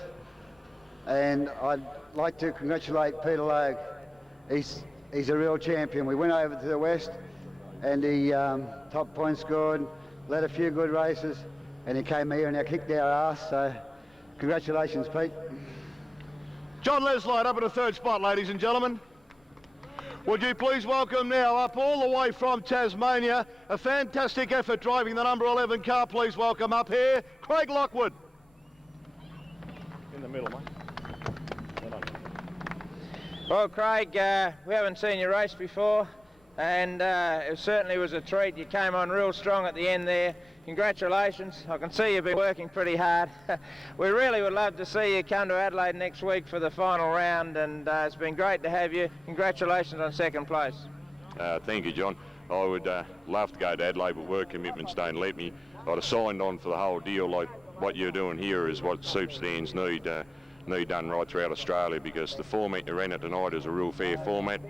And I'd like to congratulate Peter Logue. He's a real champion. We went over to the West and he top points scored, led a few good races, and he came here and he kicked our ass. So congratulations, Pete. John Leslight up in a 3rd spot, ladies and gentlemen. Would you please welcome now up all the way from Tasmania, a fantastic effort driving the number 11 car. Please welcome up here, Craig Lockwood. In the middle, mate. Well, Craig, we haven't seen you race before, and it certainly was a treat. You came on real strong at the end there. Congratulations. I can see you've been working pretty hard. We really would love to see you come to Adelaide next week for the final round, and it's been great to have you. Congratulations on 2nd place. Thank you, John. I would love to go to Adelaide, but work commitments don't let me. I'd have signed on for the whole deal. Like what you're doing here is what Super Sedans need done right throughout Australia, because the format you ran it tonight is a real fair format.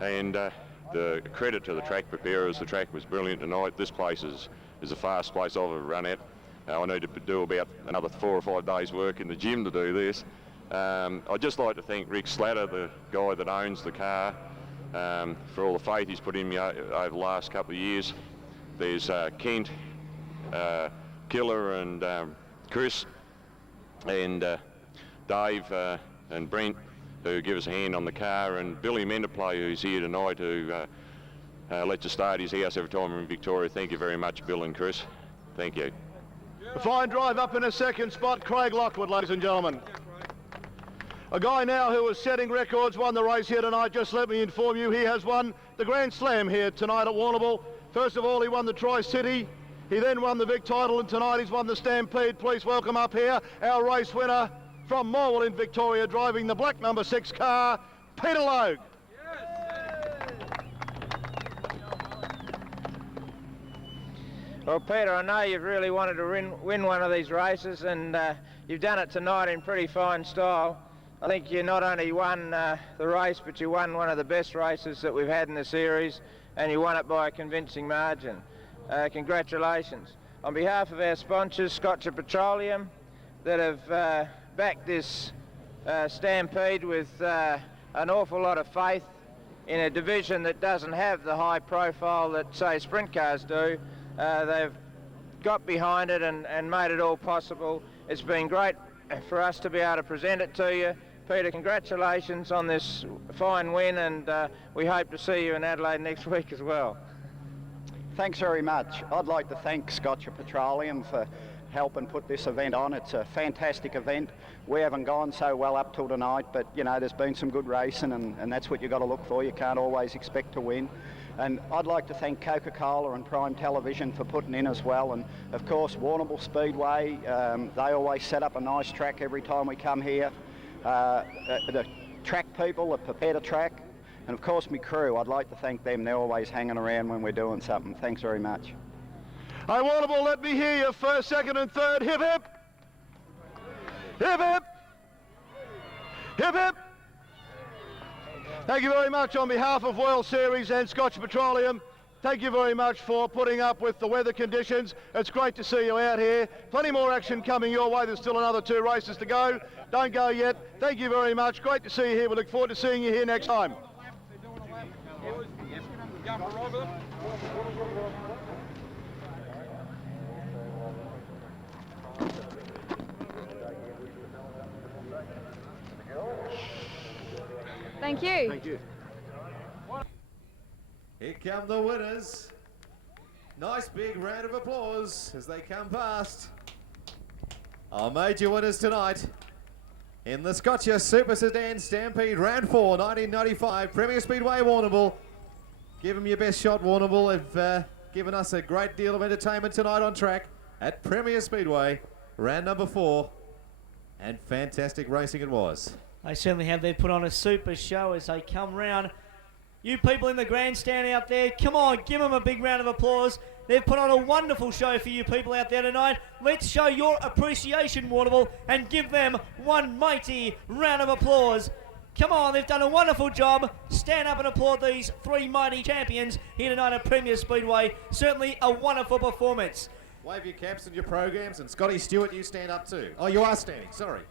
And the credit to the track preparers, the track was brilliant tonight. This place is the fastest place I've ever run at. I need to do about another 4 or 5 days work in the gym to do this. I'd just like to thank Rick Slatter, the guy that owns the car, for all the faith he's put in me over the last couple of years. There's Kent, Killer and Chris and Dave and Brent who give us a hand on the car, and Billy Menderplay who's here tonight who lets us stay at his house every time we're in Victoria. Thank you very much, Bill and Chris. Thank you. A fine drive up in a second spot, Craig Lockwood, ladies and gentlemen. A guy now who is setting records, won the race here tonight. Just let me inform you, he has won the Grand Slam here tonight at Warrnambool. First of all, he won the Tri-City. He then won the Vic title, and tonight he's won the Stampede. Please welcome up here our race winner from Morwell in Victoria, driving the black number 6 car, Peter Logue. Well, Peter, I know you've really wanted to win one of these races, and you've done it tonight in pretty fine style. I think you not only won the race, but you won one of the best races that we've had in the series, and you won it by a convincing margin. Congratulations. On behalf of our sponsors, Scotcher Petroleum, that have backed this Stampede with an awful lot of faith in a division that doesn't have the high profile that, say, sprint cars do. They've got behind it and made it all possible. It's been great for us to be able to present it to you. Peter, congratulations on this fine win, and we hope to see you in Adelaide next week as well. Thanks very much. I'd like to thank Scotcher Petroleum for helping put this event on. It's a fantastic event. We haven't gone so well up till tonight, but you know, there's been some good racing, and that's what you've got to look for. You can't always expect to win. And I'd like to thank Coca-Cola and Prime Television for putting in as well, and of course Warrnambool Speedway. They always set up a nice track every time we come here. The track people that prepare the track, and of course my crew, I'd like to thank them. They're always hanging around when we're doing something. Thanks very much. Hey Warrnambool, let me hear you first, second and third. Hip hip! Hip hip! Hip hip! Thank you very much on behalf of World Series and Scotcher Petroleum. Thank you very much for putting up with the weather conditions. It's great to see you out here. Plenty more action coming your way. There's still another 2 races to go. Don't go yet. Thank you very much. Great to see you here. We look forward to seeing you here next time. Thank you. Thank you. Here come the winners. Nice big round of applause as they come past. Our major winners tonight in the Scotcher Super Sedan Stampede Round 4, 1995, Premier Speedway Warrnambool. Give them your best shot, Warrnambool. Have given us a great deal of entertainment tonight on track at Premier Speedway, round number 4, and fantastic racing it was. They certainly have. They put on a super show as they come round. You people in the grandstand out there, come on, give them a big round of applause. They've put on a wonderful show for you people out there tonight. Let's show your appreciation, Warrnambool, and give them one mighty round of applause. Come on, they've done a wonderful job. Stand up and applaud these 3 mighty champions here tonight at Premier Speedway. Certainly a wonderful performance. Wave your caps and your programs, and Scotty Stewart, you stand up too. Oh, you are standing, sorry.